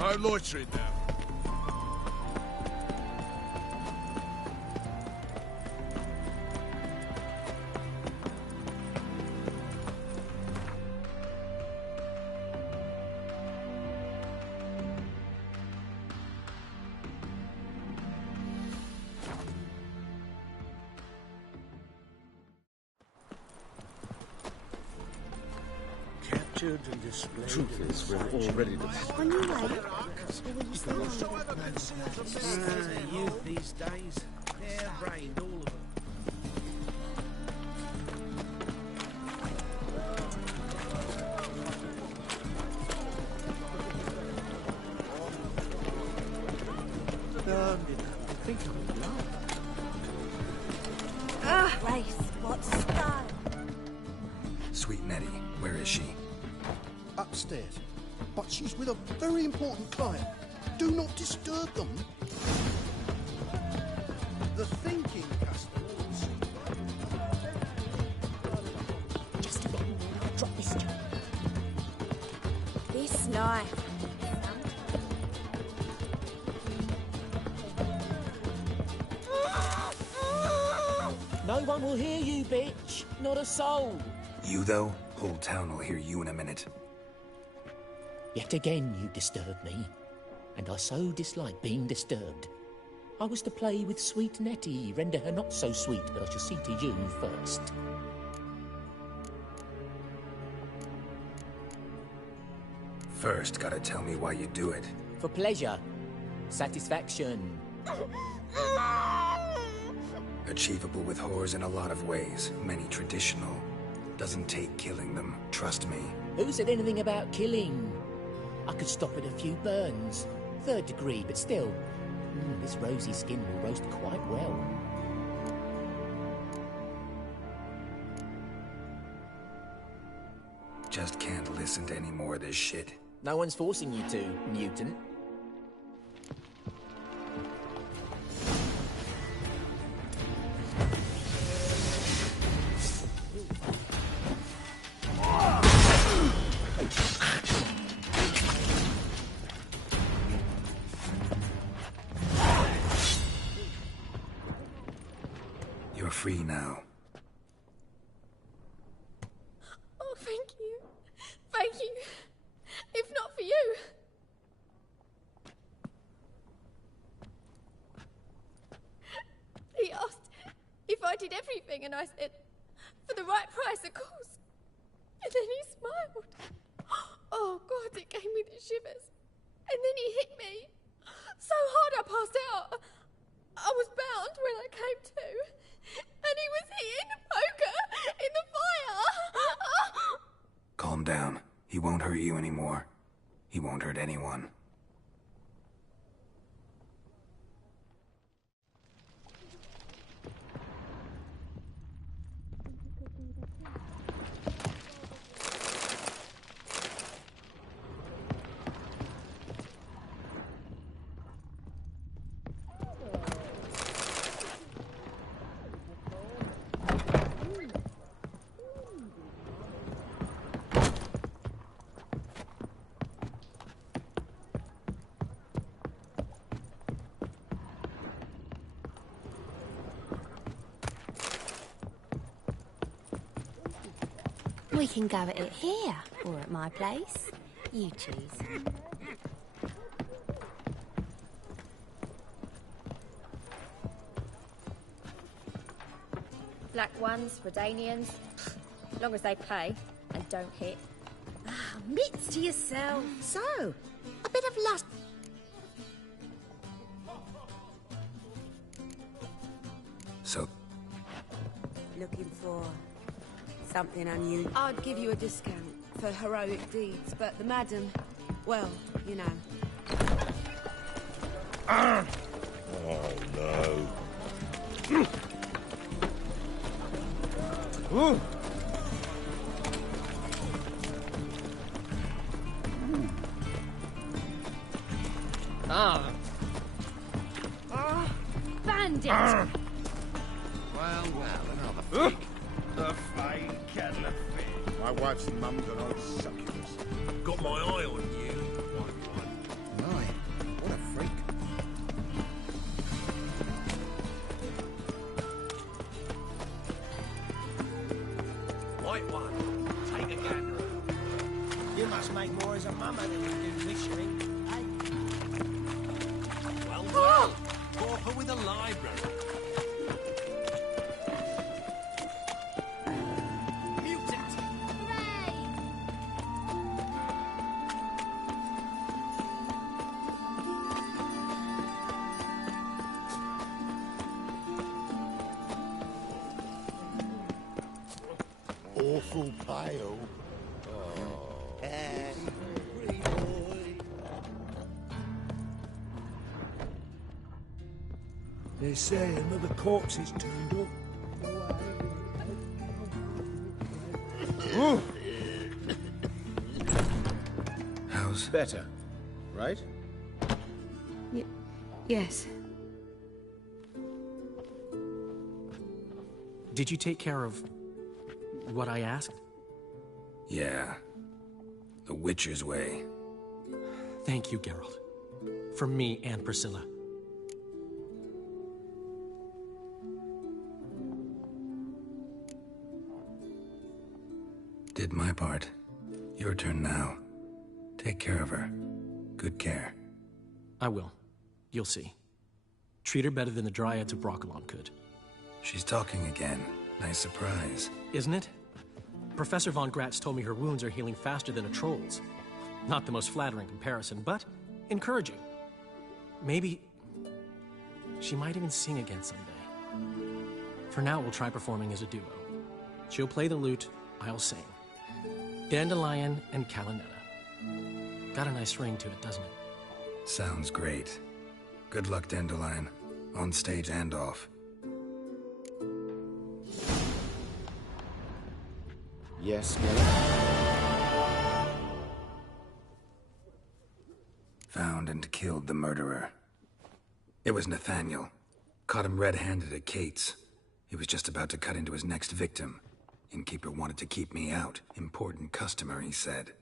No loitering now. Captured and displayed. Truth is, we're already displayed. On your way? Youth these days, hair-brained, all of them. I think I'm in love. Race, what style? Sweet Nettie, where is she? Upstairs. But she's with a very important client. Do not disturb them. The thinking customers. Just a bit more. I'll drop this job. This life. No one will hear you, bitch. Not a soul. You, though? Whole town will hear you in a minute. Yet again you disturb me, and I so dislike being disturbed. I was to play with sweet Nettie, render her not so sweet, but I shall see to you first. First, gotta tell me why you do it. For pleasure. Satisfaction. Achievable with whores in a lot of ways, many traditional. Doesn't take killing them, trust me. Who said anything about killing? I could stop at a few burns. 3rd degree, but still. This rosy skin will roast quite well. Just can't listen to any more of this shit. No one's forcing you to, mutant. You're free now. Oh, thank you. Thank you. If not for you. He asked if I did everything, and I said, for the right price, of course. And then he smiled. Oh, God, it gave me the shivers. And then he hit me. So hard I passed out. I was bound when I came to. And he was hitting the poker in the fire. Calm down. He won't hurt you anymore. He won't hurt anyone. We can go at it here, or at my place. You choose. Black ones, Redanians, long as they pay and don't hit. Mitts to yourself. So, a bit of lust. So, Looking for something unusual? I'd give you a discount for heroic deeds, but the madam, well, you know. Oh, no. Ooh. Ah. Bandit! Well, another freak. The fade kettle of fish. My wife's mum's an old succubus. Got my eye on you. My, what a freak. White one, take a gander. You must make more as a mummer than you do fishery. Well, pauper with a library. Awful pale. Oh. Pretty boy. They say another corpse is turned up. Ooh. how's... Better, right? Yes. Did you take care of what I asked? Yeah. The Witcher's way. Thank you, Geralt. From me and Priscilla. Did my part. Your turn now. Take care of her. Good care. I will. You'll see. Treat her better than the Dryads of Broccolon could. She's talking again. Nice surprise. Isn't it? Professor von Gratz told me her wounds are healing faster than a troll's. Not the most flattering comparison, but encouraging. Maybe she might even sing again someday. For now, we'll try performing as a duo. She'll play the lute, I'll sing. Dandelion and Calinetta. Got a nice ring to it, doesn't it? Sounds great. Good luck, Dandelion. On stage and off. Yes, Geralt? Found and killed the murderer. It was Nathaniel. Caught him red-handed at Kate's. He was just about to cut into his next victim. Innkeeper wanted to keep me out. Important customer, he said.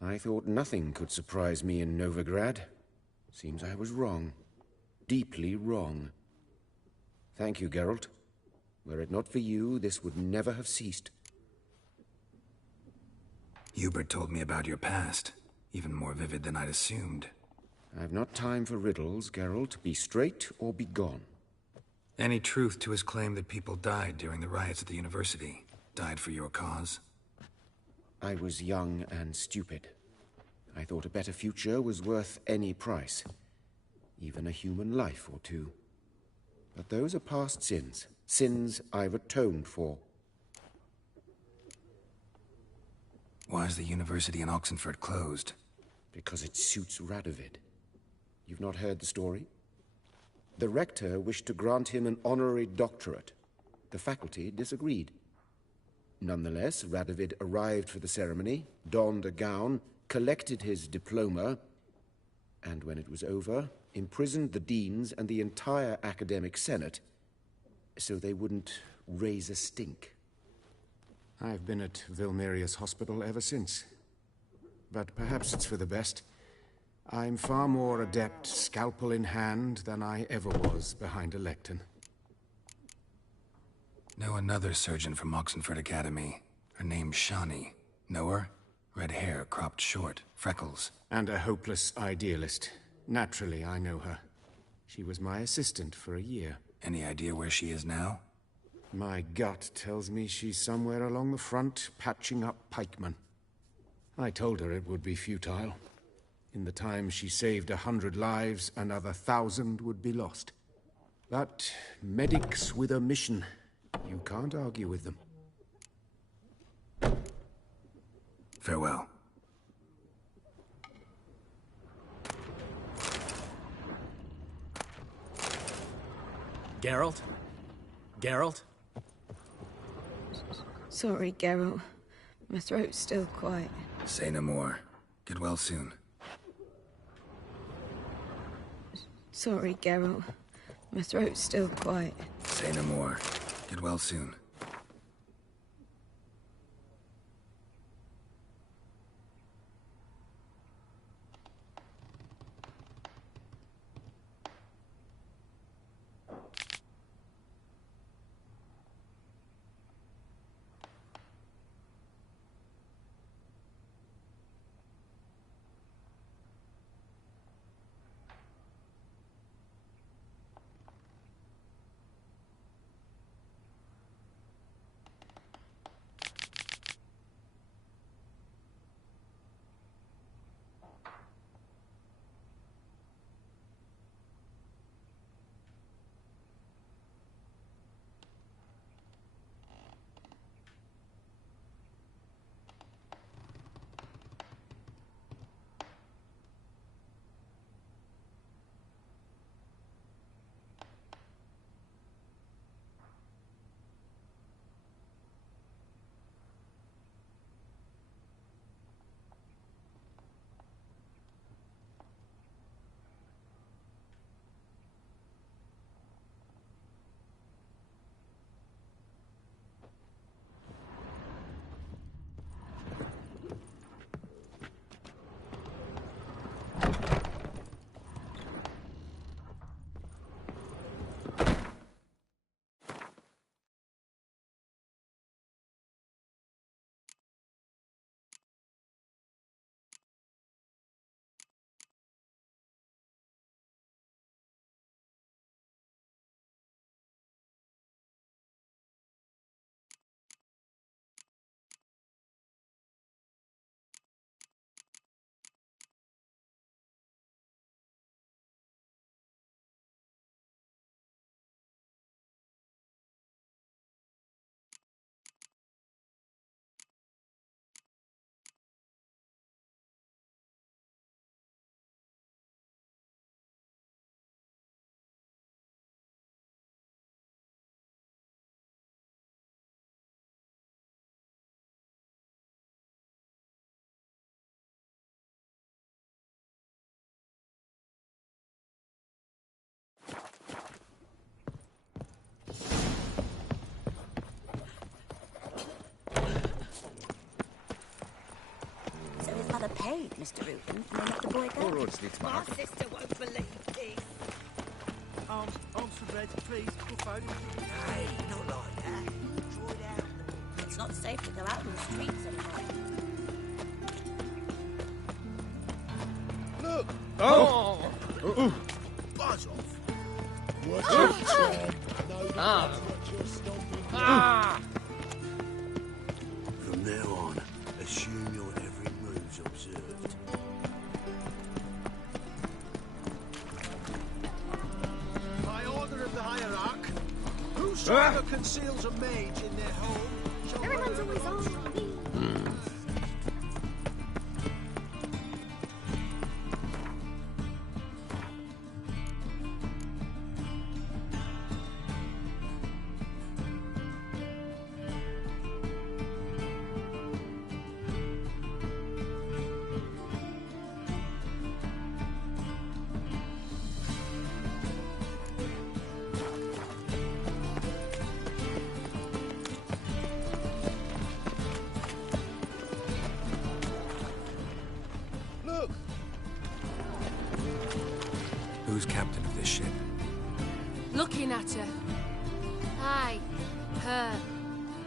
I thought nothing could surprise me in Novigrad. Seems I was wrong. Deeply wrong. Thank you, Geralt. Were it not for you, this would never have ceased. Hubert told me about your past. Even more vivid than I'd assumed. I've not time for riddles, Geralt. Be straight or be gone. Any truth to his claim that people died during the riots at the university? Died for your cause? I was young and stupid. I thought a better future was worth any price. Even a human life or two. But those are past sins. Sins I've atoned for. Why is the university in Oxenford closed? Because it suits Radovid. You've not heard the story? The rector wished to grant him an honorary doctorate. The faculty disagreed. Nonetheless, Radovid arrived for the ceremony, donned a gown, collected his diploma, and when it was over, imprisoned the deans and the entire academic senate so they wouldn't raise a stink. I've been at Vilmerius Hospital ever since. But perhaps it's for the best. I'm far more adept, scalpel in hand, than I ever was behind a lectern. Know another surgeon from Oxenford Academy. Her name's Shani. Know her? Red hair, cropped short, freckles. And a hopeless idealist. Naturally, I know her. She was my assistant for a year. Any idea where she is now? My gut tells me she's somewhere along the front, patching up pikemen. I told her it would be futile. In the time she saved 100 lives, another 1,000 would be lost. But medics with a mission, you can't argue with them. Farewell. Geralt? Geralt? Sorry, Geralt. My throat's still quiet. Say no more. Get well soon. Sorry, Geralt. My throat's still quiet. Say no more. Get well soon. Father paid Mr. Reuben, and they let the boy go. All roads lead to my My sister won't believe this. Arms for bread, please. Buffo. Hey, not like that. Draw it out. It's not safe to go out in the streets anymore. Look! Oh! Buzz off! Watch Oh. your tread. No, Ah. watch your stomping. Ah. From now on, assume your every move's observed. By order of the hierarch, whosoever conceals a mage in their home shall... Everyone's always on me. Who's captain of this ship? Looking at her. Aye, her.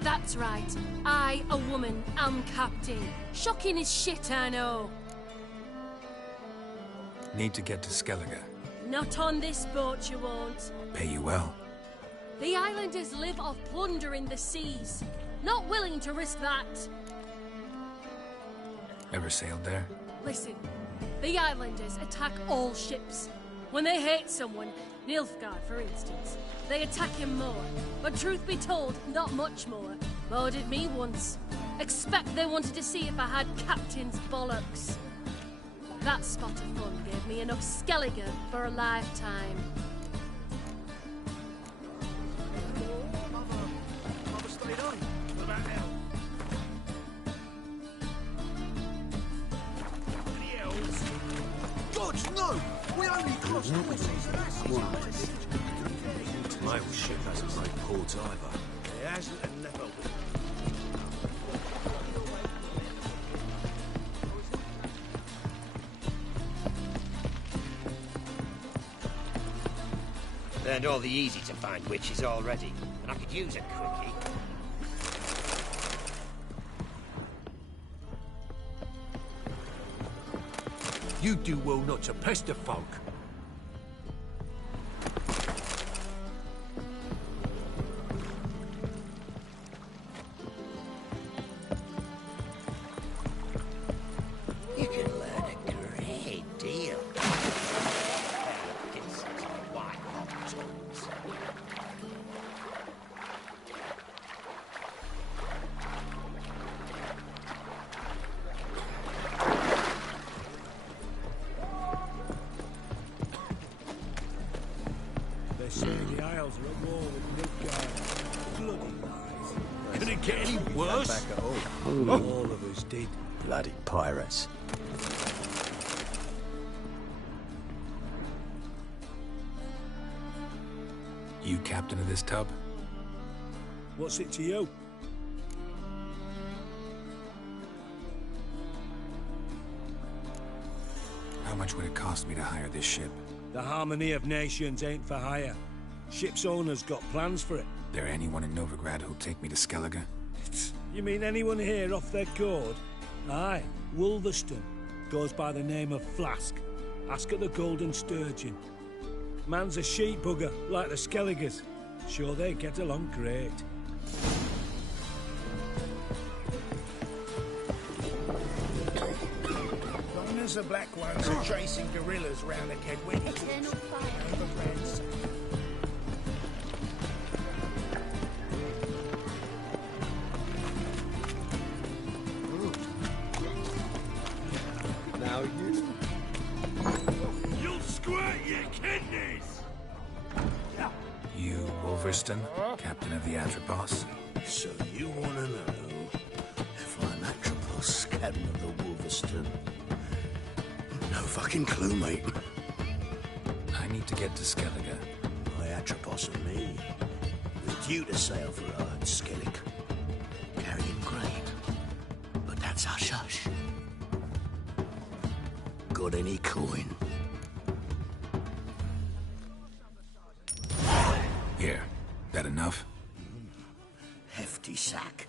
That's right. I, a woman, am captain. Shocking as shit, I know. Need to get to Skellige. Not on this boat, you won't. Pay you well. The islanders live off plunder in the seas. Not willing to risk that. Ever sailed there? Listen, the islanders attack all ships. When they hate someone, Nilfgaard for instance, they attack him more. But truth be told, not much more. More did me once. Expect they wanted to see if I had captain's bollocks. That spot of fun gave me enough Skellige for a lifetime. Mother stayed on. What about now? Any else? God, no! We only crossed courses. My old ship hasn't made port either. It hasn't and never will. Learned all the easy-to-find witches already, and I could use a quickie. You do well not to pester folk. You can learn a great deal. White hot tongues. They say the Isles are at war with Nilfgaard. Bloody lies. Could it get any worse? Back at home. All of us did. Bloody pirates. You captain of this tub? What's it to you? How much would it cost me to hire this ship? The harmony of nations ain't for hire. Ship's owners got plans for it. There anyone in Novigrad who'll take me to Skellige? You mean anyone here off their cord? Aye, Wolverston. Goes by the name of Flask. Ask at the Golden Sturgeon. Man's a sheep bugger, like the Skelligers. Sure they get along great. Long as the black ones are chasing gorillas round the Kedwin. Eternal fire. Now you. You'll squirt your kidneys! You, Wolverston, captain of the Atropos? So you want to know if I'm Atropos, captain of the Wolverston? No fucking clue, mate. I need to get to Skellige. My Atropos and me, we're due to sail for Skellig, carrying grain. But that's hush-hush. Got any coin? Here. That enough? Hefty sack.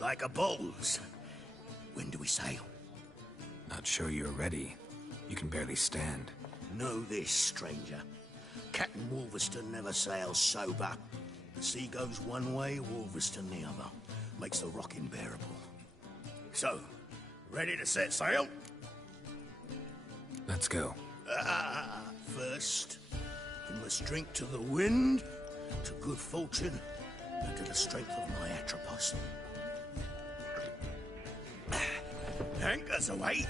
Like a bull's. When do we sail? Not sure you're ready. You can barely stand. Know this, stranger. Captain Wolverston never sails sober. The sea goes one way, Wolverston the other. Makes the rocking bearable. So, ready to set sail? Let's go. First, we must drink to the wind, to good fortune, and to the strength of my Atropos. Anchors away.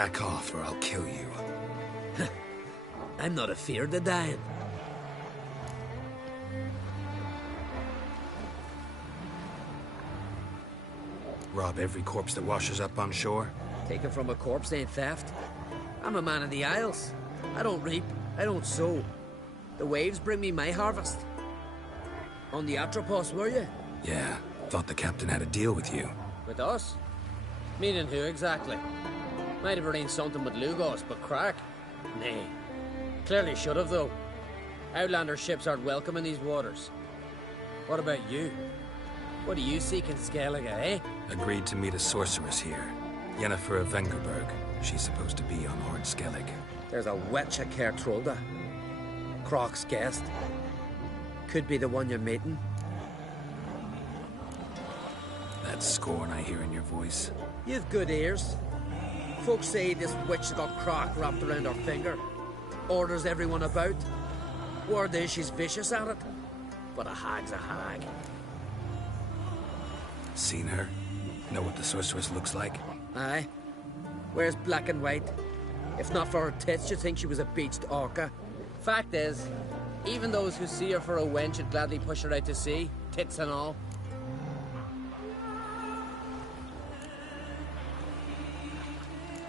Back off or I'll kill you. I'm not afeard of dying. Rob every corpse that washes up on shore? Taken from a corpse ain't theft. I'm a man of the Isles. I don't reap, I don't sow. The waves bring me my harvest. On the Atropos, were you? Yeah, thought the captain had a deal with you. With us? Meaning who exactly? Might have arranged something with Lugos, but crack? Nay. Clearly should have, though. Outlander ships aren't welcome in these waters. What about you? What do you seek in Skellige, eh? Agreed to meet a sorceress here. Yennefer of Vengerberg. She's supposed to be on Hord Skellig. There's a witch at Kertrolda. Croc's guest. Could be the one you're meeting. That scorn I hear in your voice. You've good ears. Folks say this witch has got Croc wrapped around her finger. Orders everyone about. Word is she's vicious at it. But a hag's a hag. Seen her? Know what the sorceress looks like? Aye. Wears black and white. If not for her tits, you'd think she was a beached orca. Fact is, even those who see her for a wench would gladly push her out to sea, tits and all.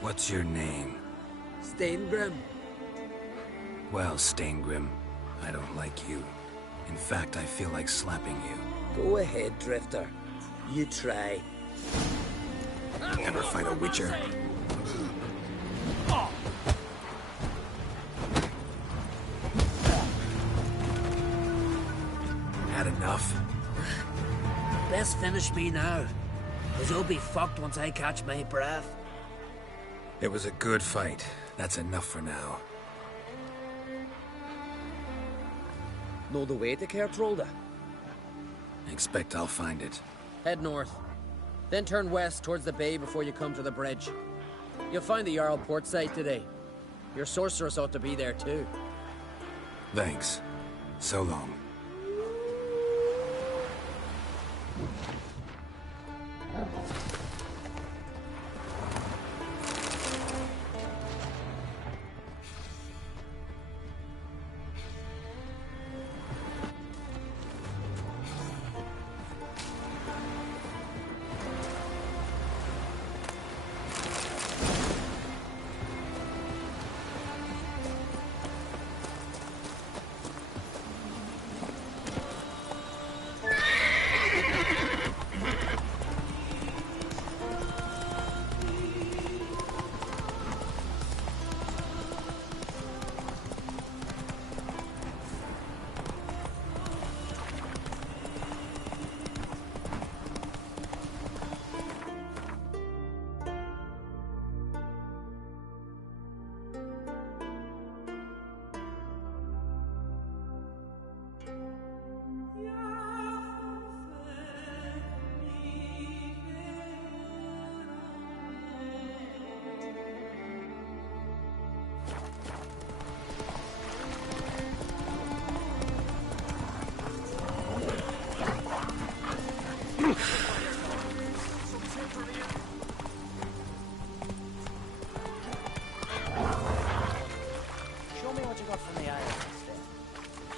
What's your name? Steingrim. Well, Steingrim, I don't like you. In fact, I feel like slapping you. Go ahead, Drifter. You try. Never fight a witcher. Had enough? Best finish me now, cause you'll be fucked once I catch my breath. It was a good fight. That's enough for now. Know the way to Kertrolda? Expect I'll find it. Head north. Then turn west towards the bay before you come to the bridge. You'll find the Jarl port site today. Your sorceress ought to be there too. Thanks. So long.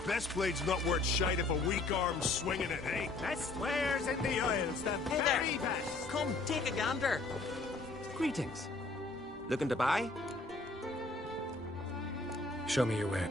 Best blade's not worth shite if a weak arm's swinging it, eh? Best wares in the Isles, the very best. Come, take a gander. Greetings. Looking to buy? Show me your way.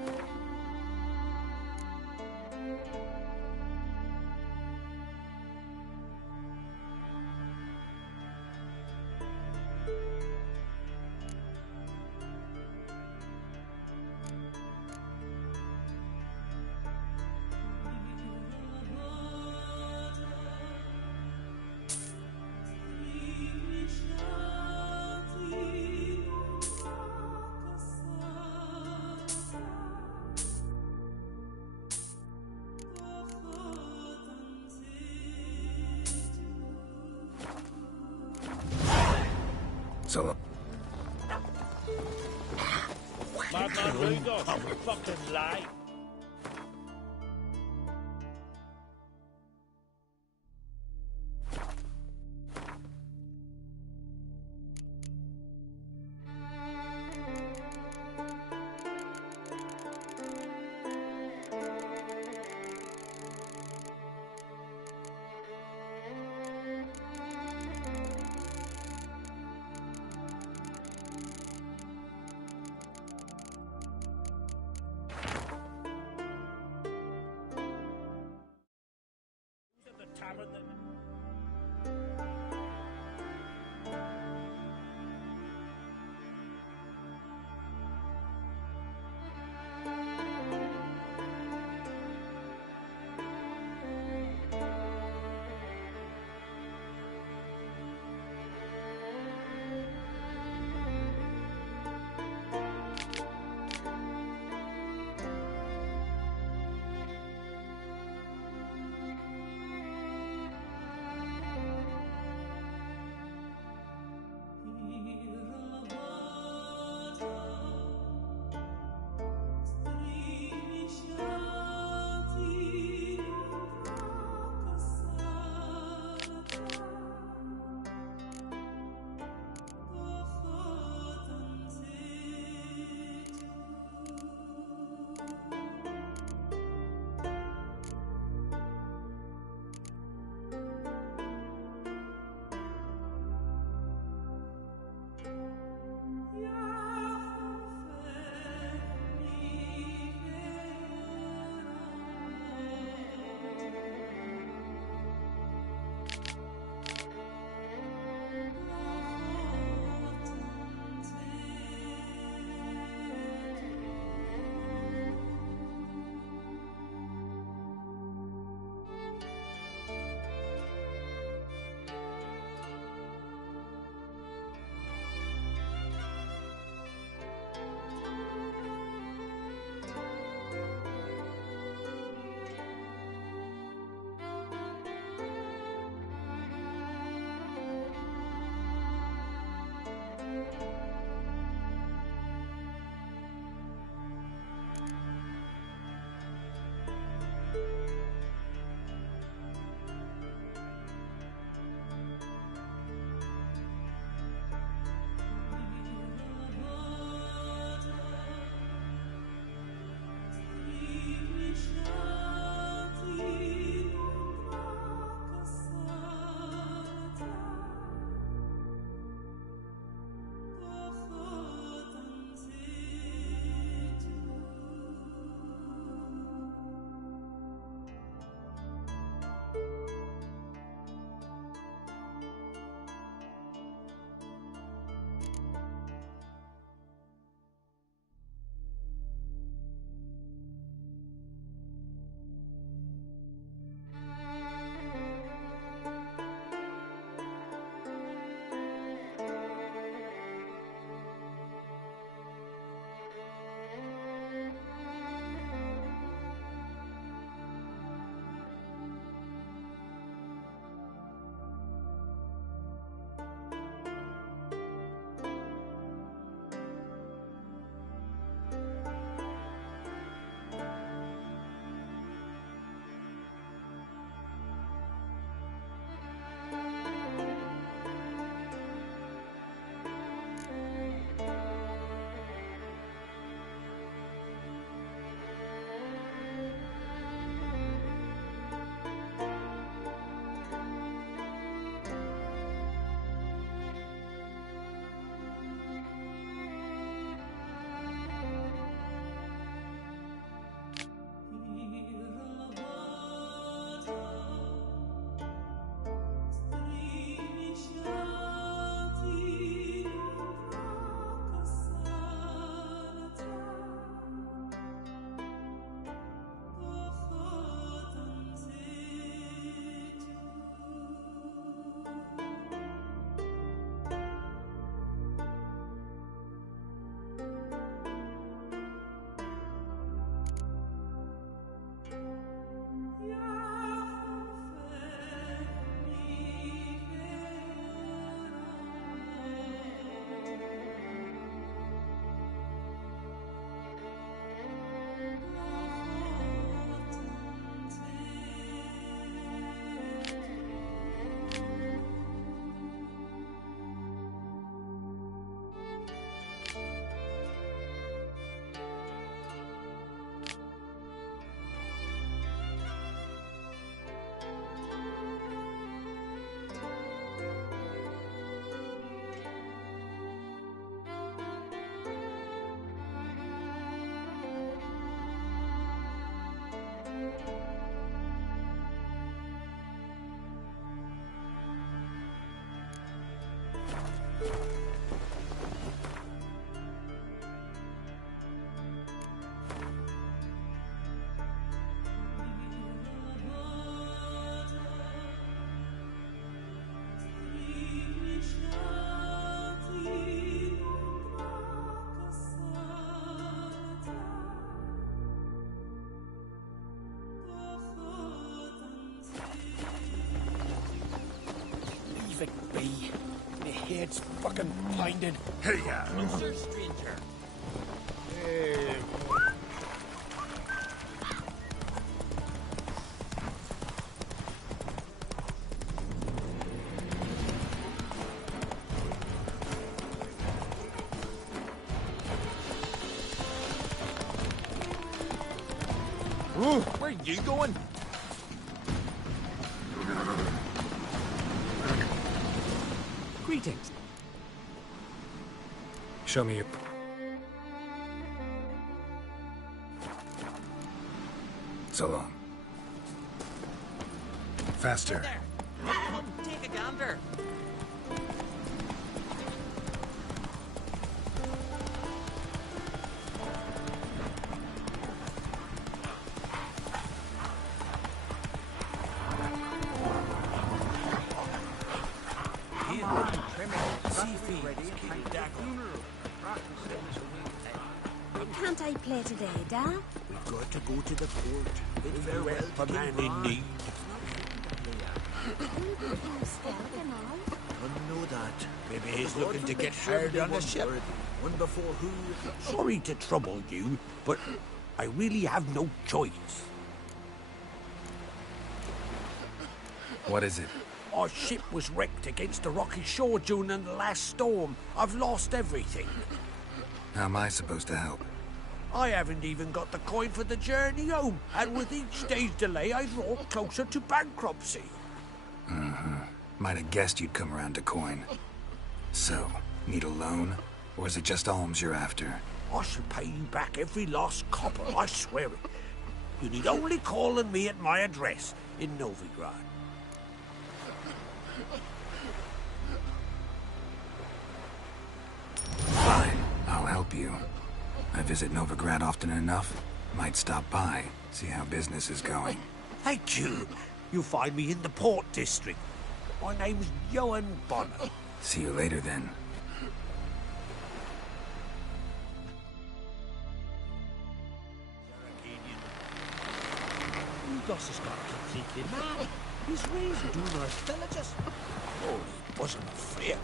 So Madman Rudolph, fucking lie. it be. My head's fucking pounding. Here you are. Sir, stranger. Where are you going? Greetings. Show me your... So long. Faster. Take a gander. Can't I play today, Dad? We've got to go to the court. Bid farewell to man in need. I know that. Maybe he's looking to get hired on a ship. One before who... Sorry to trouble you, but I really have no choice. What is it? Our ship was wrecked against a rocky shore during the last storm. I've lost everything. How am I supposed to help? I haven't even got the coin for the journey home, and with each day's delay, I draw closer to bankruptcy. Might have guessed you'd come around to coin. So, need a loan? Or is it just alms you're after? I shall pay you back every lost copper, I swear it. You need only call on me at my address in Novigrad. Fine, I'll help you. I visit Novigrad often enough. Might stop by, see how business is going. Thank you. You'll find me in the Port District. My name's Johan Bonner. See you later then. Gus has got to thinking, man. He's raised doing us villages. Oh, he wasn't afraid.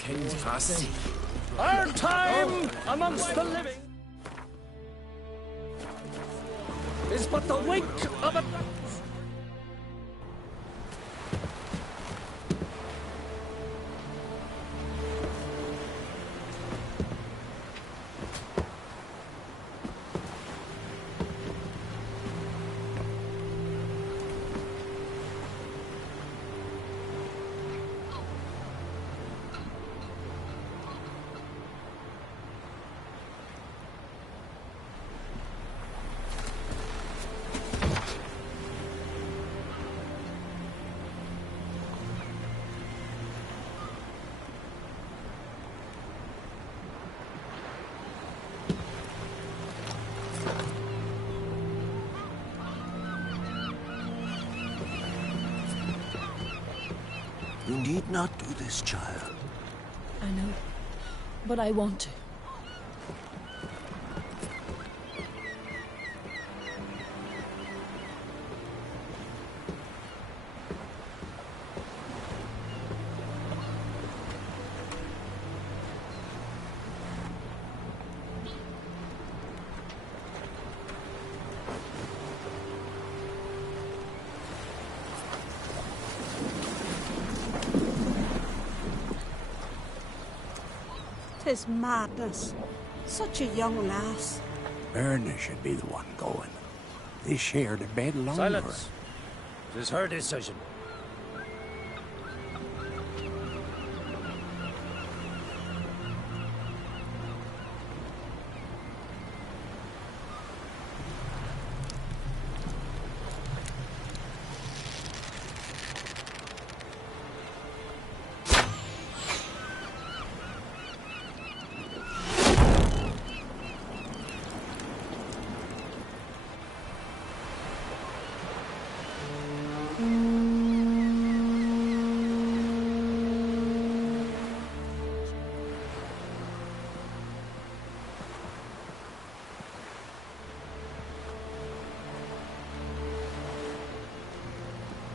King's passing. Our time amongst the living is but the wink of a... You need not do this, child. I know, but I want to. Tis madness. Such a young lass. Erna should be the one going. They shared a bed longer. Silence. It is her decision.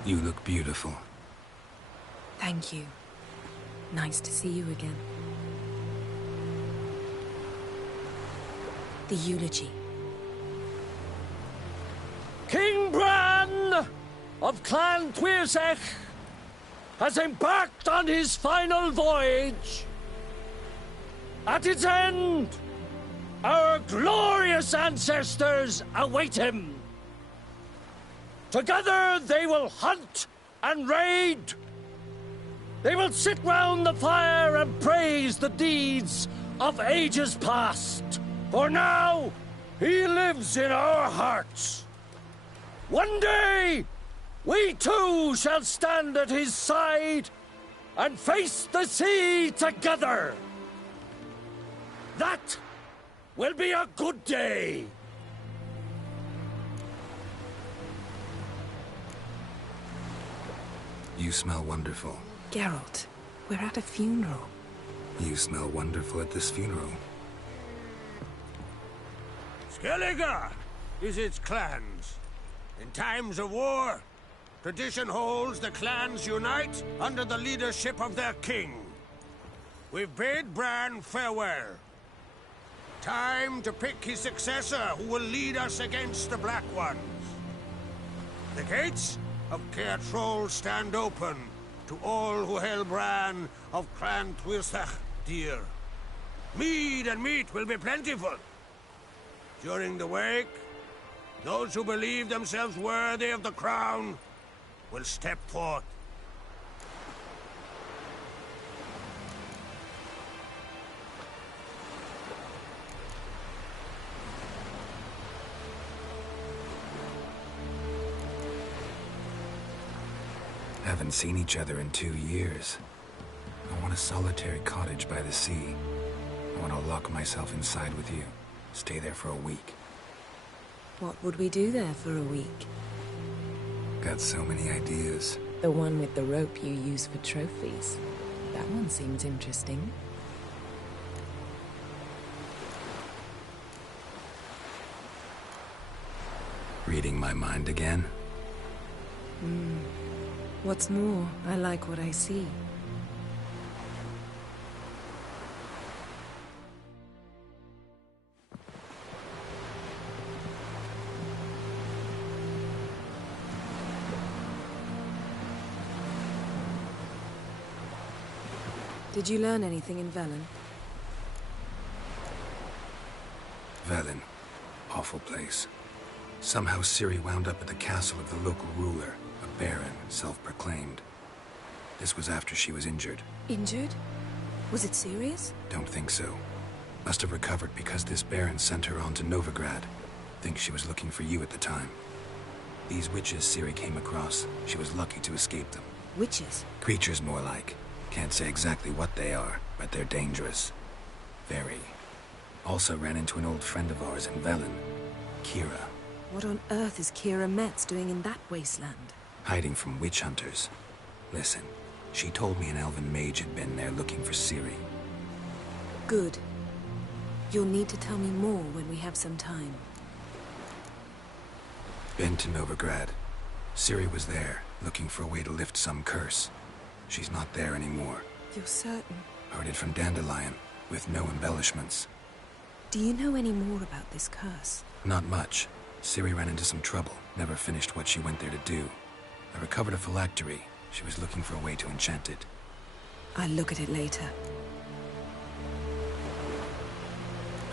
You look beautiful. Thank you. Nice to see you again. The eulogy. King Bran of Clan Twirsech has embarked on his final voyage. At its end, our glorious ancestors await him. Together they will hunt and raid. They will sit round the fire and praise the deeds of ages past. For now, he lives in our hearts. One day, we too shall stand at his side and face the sea together. That will be a good day. You smell wonderful. Geralt, we're at a funeral. You smell wonderful at this funeral. Skellige is its clans. In times of war, tradition holds the clans unite under the leadership of their king. We've bid Bran farewell. Time to pick his successor who will lead us against the Black Ones. The gates of Caer Troll stand open to all who held Bran of Clan Tuirsach dear. Mead and meat will be plentiful. During the wake, those who believe themselves worthy of the crown will step forth. Haven't seen each other in 2 years. I want a solitary cottage by the sea. I want to lock myself inside with you. Stay there for a week. What would we do there for a week? Got so many ideas. The one with the rope you use for trophies. That one seems interesting. Reading my mind again? What's more, I like what I see. Did you learn anything in Velen? Velen. Awful place. Somehow Ciri wound up at the castle of the local ruler, a baron, self-proclaimed. This was after she was injured. Injured? Was it serious? Don't think so. Must have recovered because this baron sent her on to Novigrad. Think she was looking for you at the time. These witches Ciri came across, she was lucky to escape them. Witches? Creatures more like. Can't say exactly what they are, but they're dangerous. Very. Also ran into an old friend of ours in Velen, Kira. What on earth is Kira Metz doing in that wasteland? Hiding from witch hunters. Listen, she told me an elven mage had been there looking for Ciri. Good. You'll need to tell me more when we have some time. Been to Novigrad. Ciri was there, looking for a way to lift some curse. She's not there anymore. You're certain? Heard it from Dandelion, with no embellishments. Do you know any more about this curse? Not much. Ciri ran into some trouble, never finished what she went there to do. I recovered a phylactery. She was looking for a way to enchant it. I'll look at it later.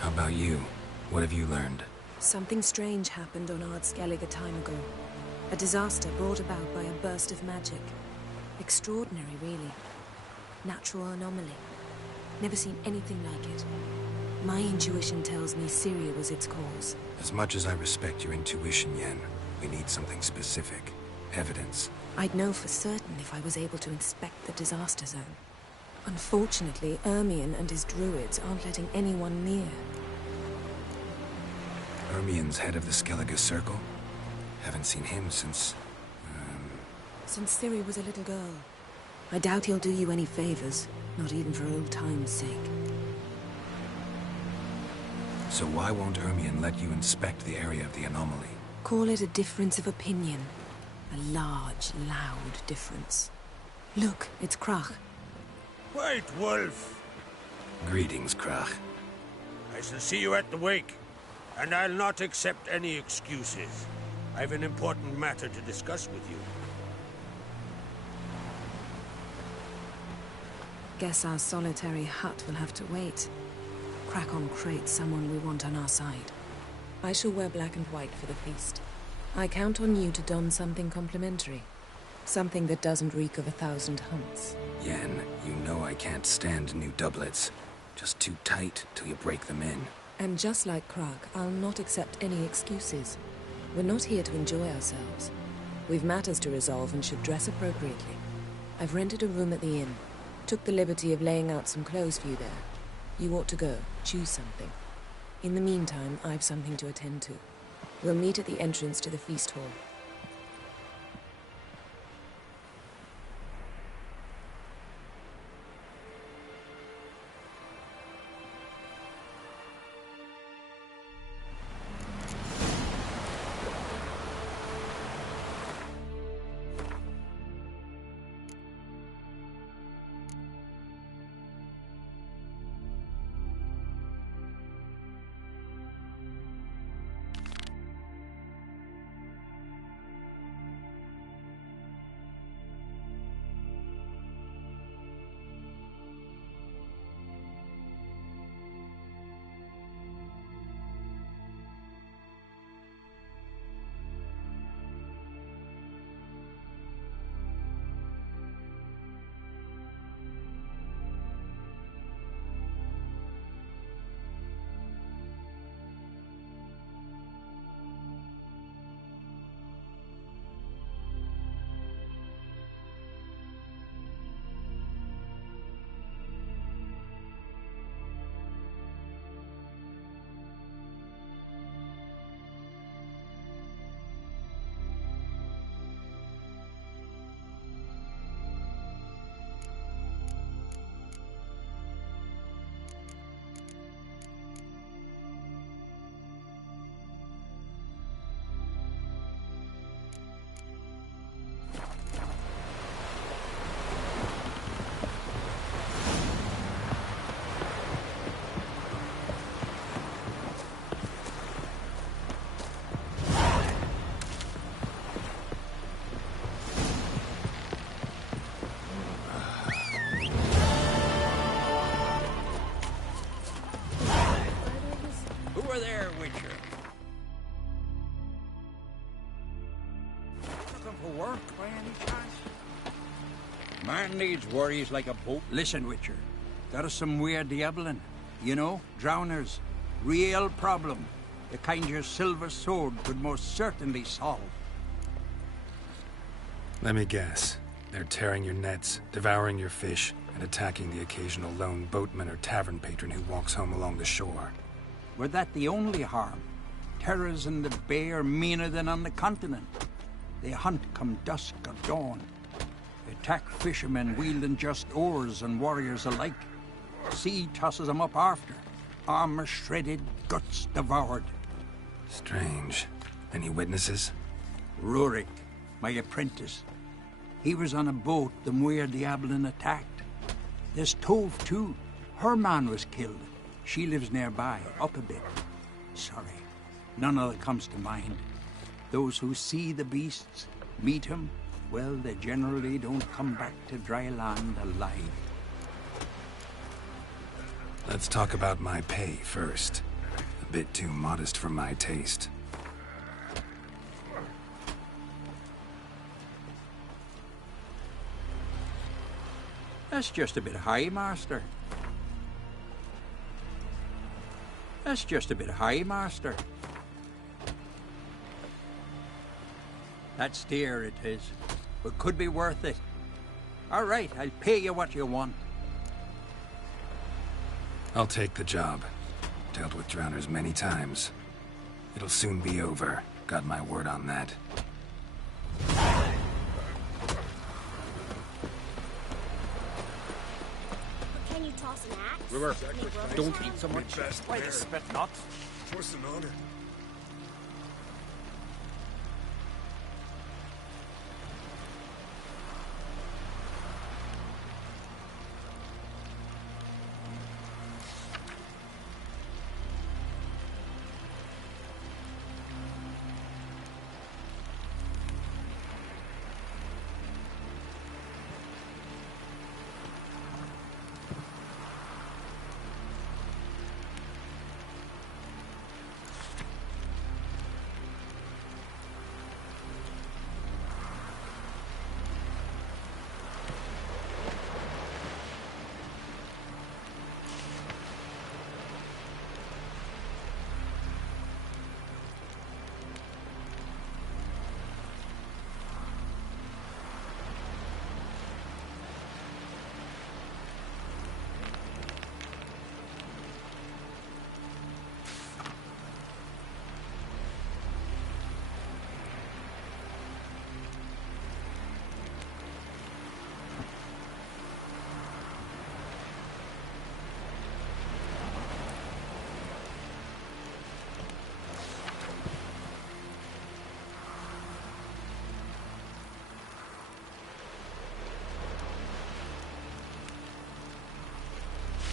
How about you? What have you learned? Something strange happened on Ard Skellig a time ago. A disaster brought about by a burst of magic. Extraordinary, really. Natural anomaly. Never seen anything like it. My intuition tells me Syria was its cause. As much as I respect your intuition, Yen, we need something specific. Evidence. I'd know for certain if I was able to inspect the disaster zone. Unfortunately, Ermion and his druids aren't letting anyone near. Ermion's head of the Skellige Circle? Haven't seen him since... Since Ciri was a little girl. I doubt he'll do you any favors, not even for old time's sake. So why won't Ermion let you inspect the area of the anomaly? Call it a difference of opinion. A large, loud difference. Look, it's Krach. White Wolf. Greetings, Krach. I shall see you at the wake, and I'll not accept any excuses. I've an important matter to discuss with you. Guess our solitary hut will have to wait. crack on create someone we want on our side. I shall wear black and white for the feast. I count on you to don something complimentary. Something that doesn't reek of 1,000 hunts. Yen, you know I can't stand new doublets. Just too tight till you break them in. And just like Krag, I'll not accept any excuses. We're not here to enjoy ourselves. We've matters to resolve and should dress appropriately. I've rented a room at the inn. Took the liberty of laying out some clothes for you there. You ought to go. Choose something. In the meantime, I've something to attend to. We'll meet at the entrance to the feast hall. Man needs worries like a boat. Listen, Witcher. There is some weird diabling. You know, drowners. Real problem. The kind your silver sword could most certainly solve. Let me guess. They're tearing your nets, devouring your fish, and attacking the occasional lone boatman or tavern patron who walks home along the shore. Were that the only harm? Terrors in the bay are meaner than on the continent. They hunt come dusk or dawn. They attack fishermen wielding just oars and warriors alike. Sea tosses them up after. Armor shredded, guts devoured. Strange. Any witnesses? Rurik, my apprentice. He was on a boat the Muir Diablin attacked. There's Tove, too. Her man was killed. She lives nearby, up a bit. Sorry, none of it comes to mind. Those who see the beasts, meet him, well, they generally don't come back to dry land alive. Let's talk about my pay first. A bit too modest for my taste. That's just a bit high, Master. That's just a bit high, Master. That's dear, it is, but could be worth it. All right, I'll pay you what you want. I'll take the job. Dealt with drowners many times. It'll soon be over. Got my word on that. Can you toss an axe? River, Any don't rubbish eat so much. Why the spit not? What's an honor?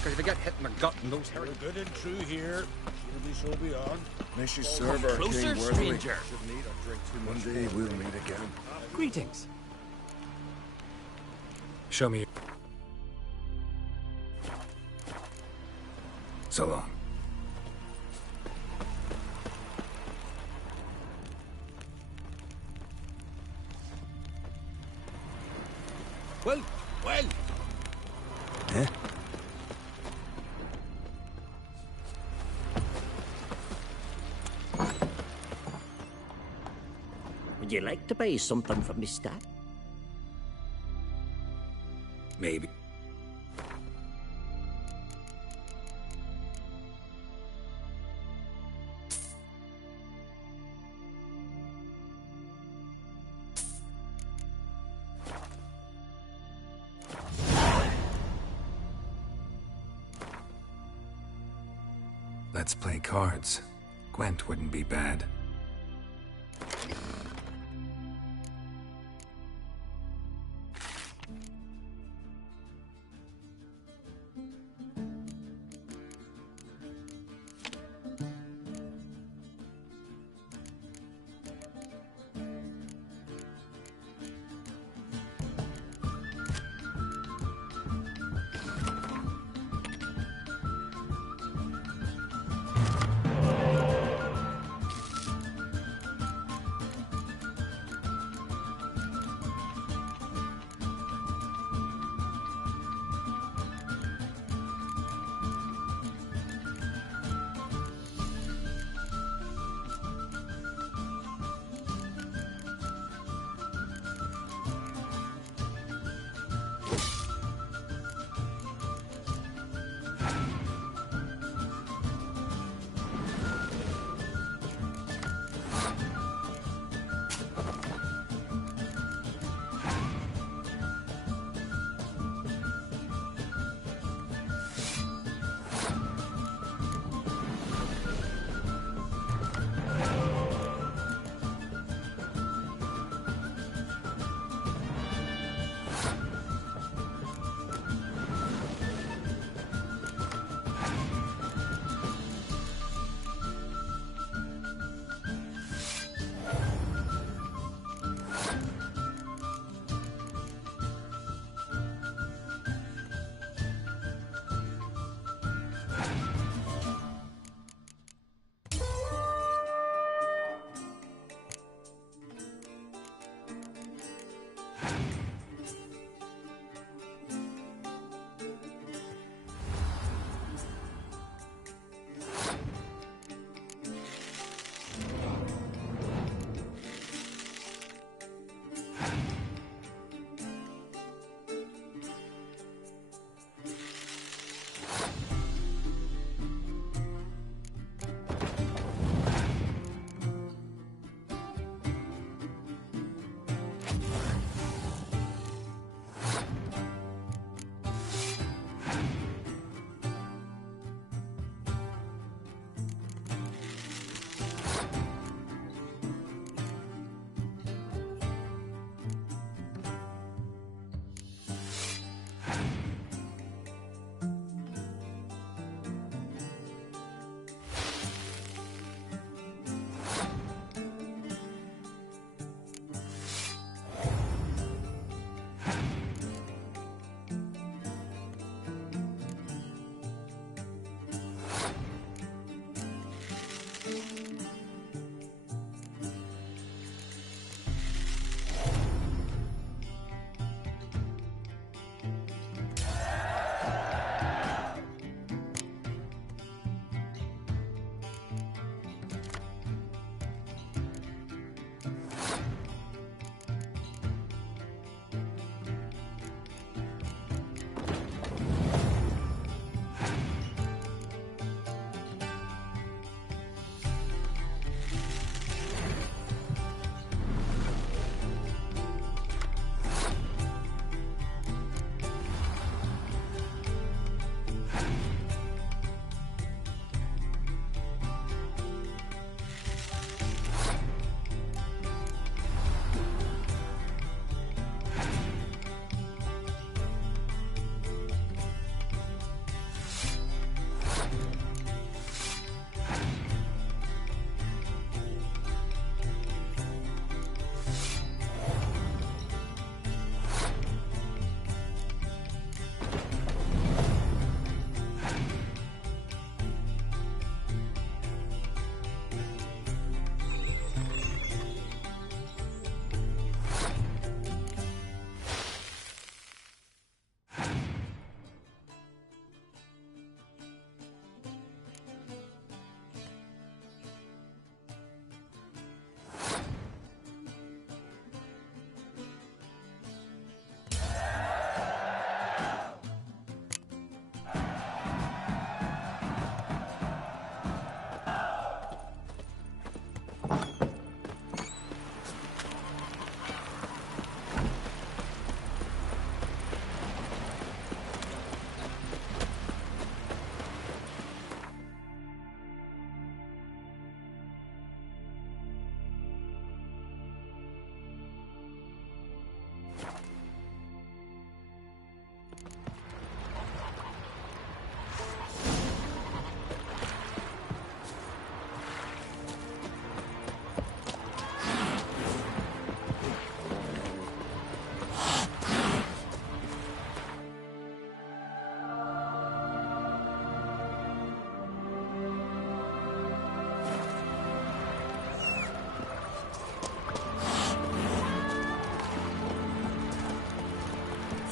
Because if you get hit in the gut and those We're good and true here. Will be so beyond. May she serve our Closer, king worthily. stranger. One day we'll meet again. Greetings. Show me. So long. Well, well. Eh? Would you like to buy something from me, Stat? Maybe. Let's play cards. Gwent wouldn't be bad.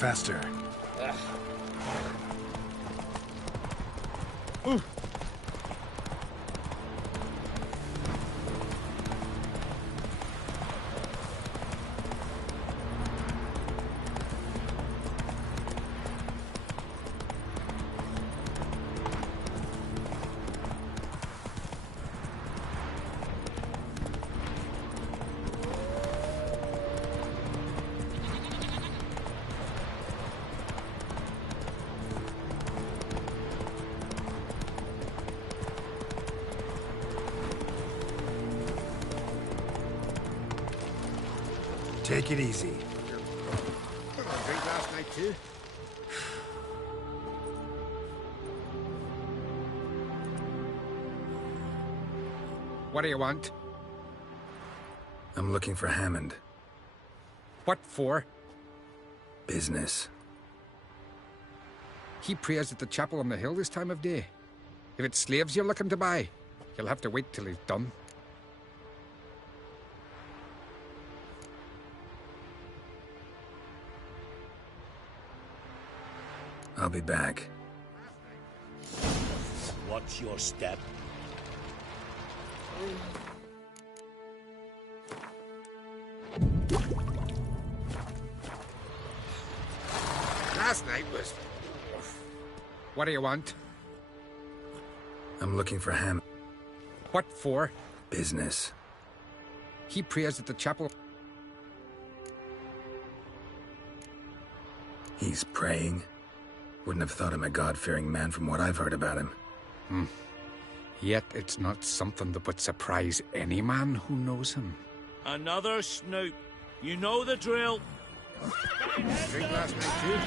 faster. Take it easy. Drink last night too? What do you want? I'm looking for Hammond. What for? Business. He prays at the chapel on the hill this time of day. If it's slaves you're looking to buy, you'll have to wait till he's done. I'll be back. What's your step? Last night was... What do you want? I'm looking for Hammond. What for? Business. He prays at the chapel. He's praying? Wouldn't have thought him a God-fearing man from what I've heard about him. Yet it's not something that would surprise any man who knows him. Another snoop. You know the drill. Drink last night too?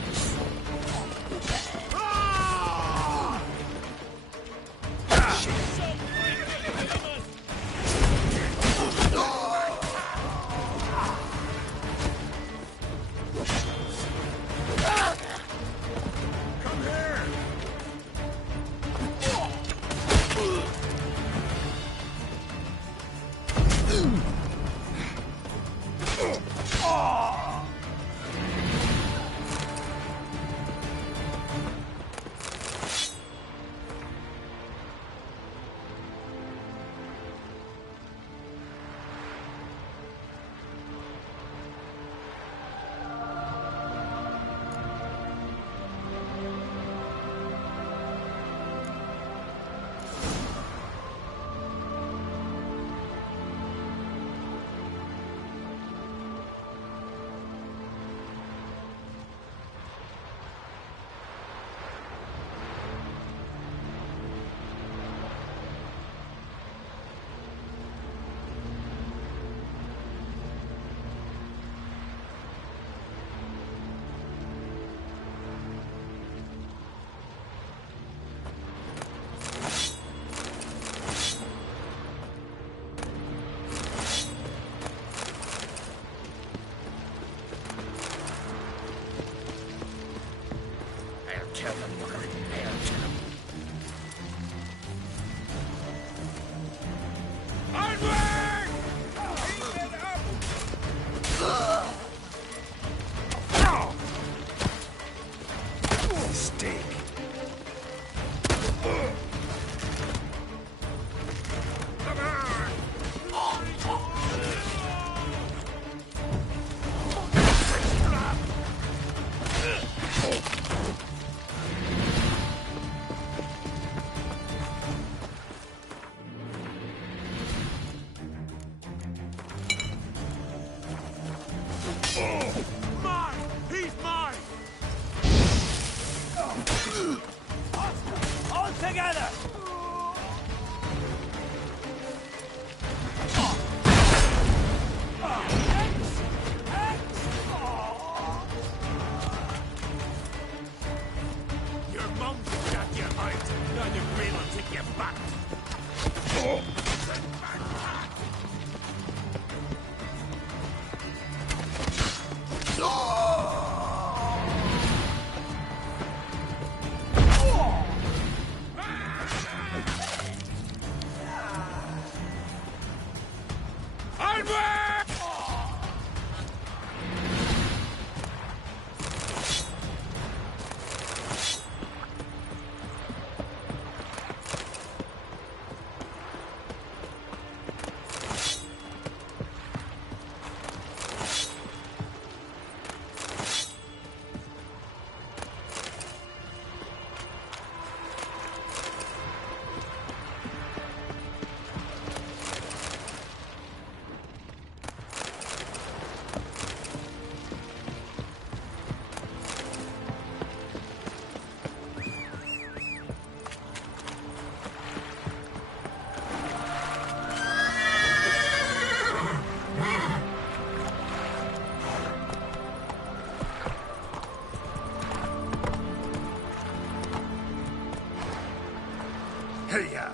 Hey-ya!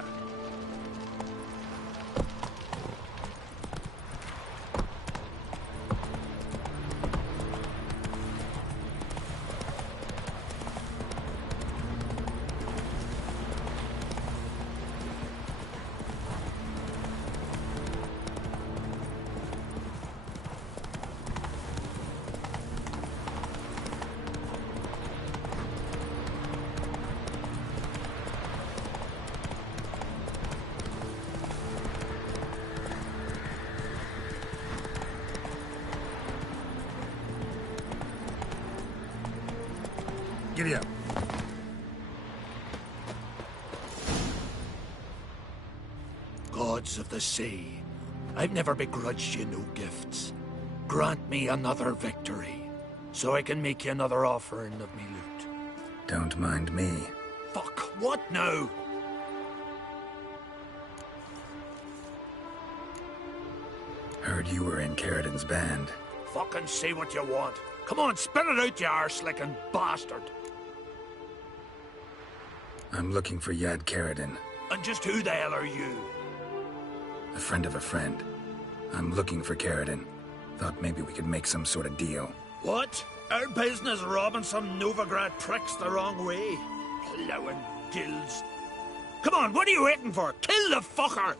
Giddy up. Gods of the sea, I've never begrudged you no gifts. Grant me another victory, so I can make you another offering of me loot. Don't mind me. Fuck, what now? Heard you were in Carradin's band. Fucking say what you want. Come on, spit it out, you arse-licking bastard. I'm looking for Yad Carradin. And just who the hell are you? A friend of a friend. I'm looking for Carradin. Thought maybe we could make some sort of deal. What? Our business robbing some Novigrad pricks the wrong way? Plowing gills. Come on, what are you waiting for? Kill the fucker!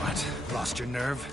What? Lost your nerve?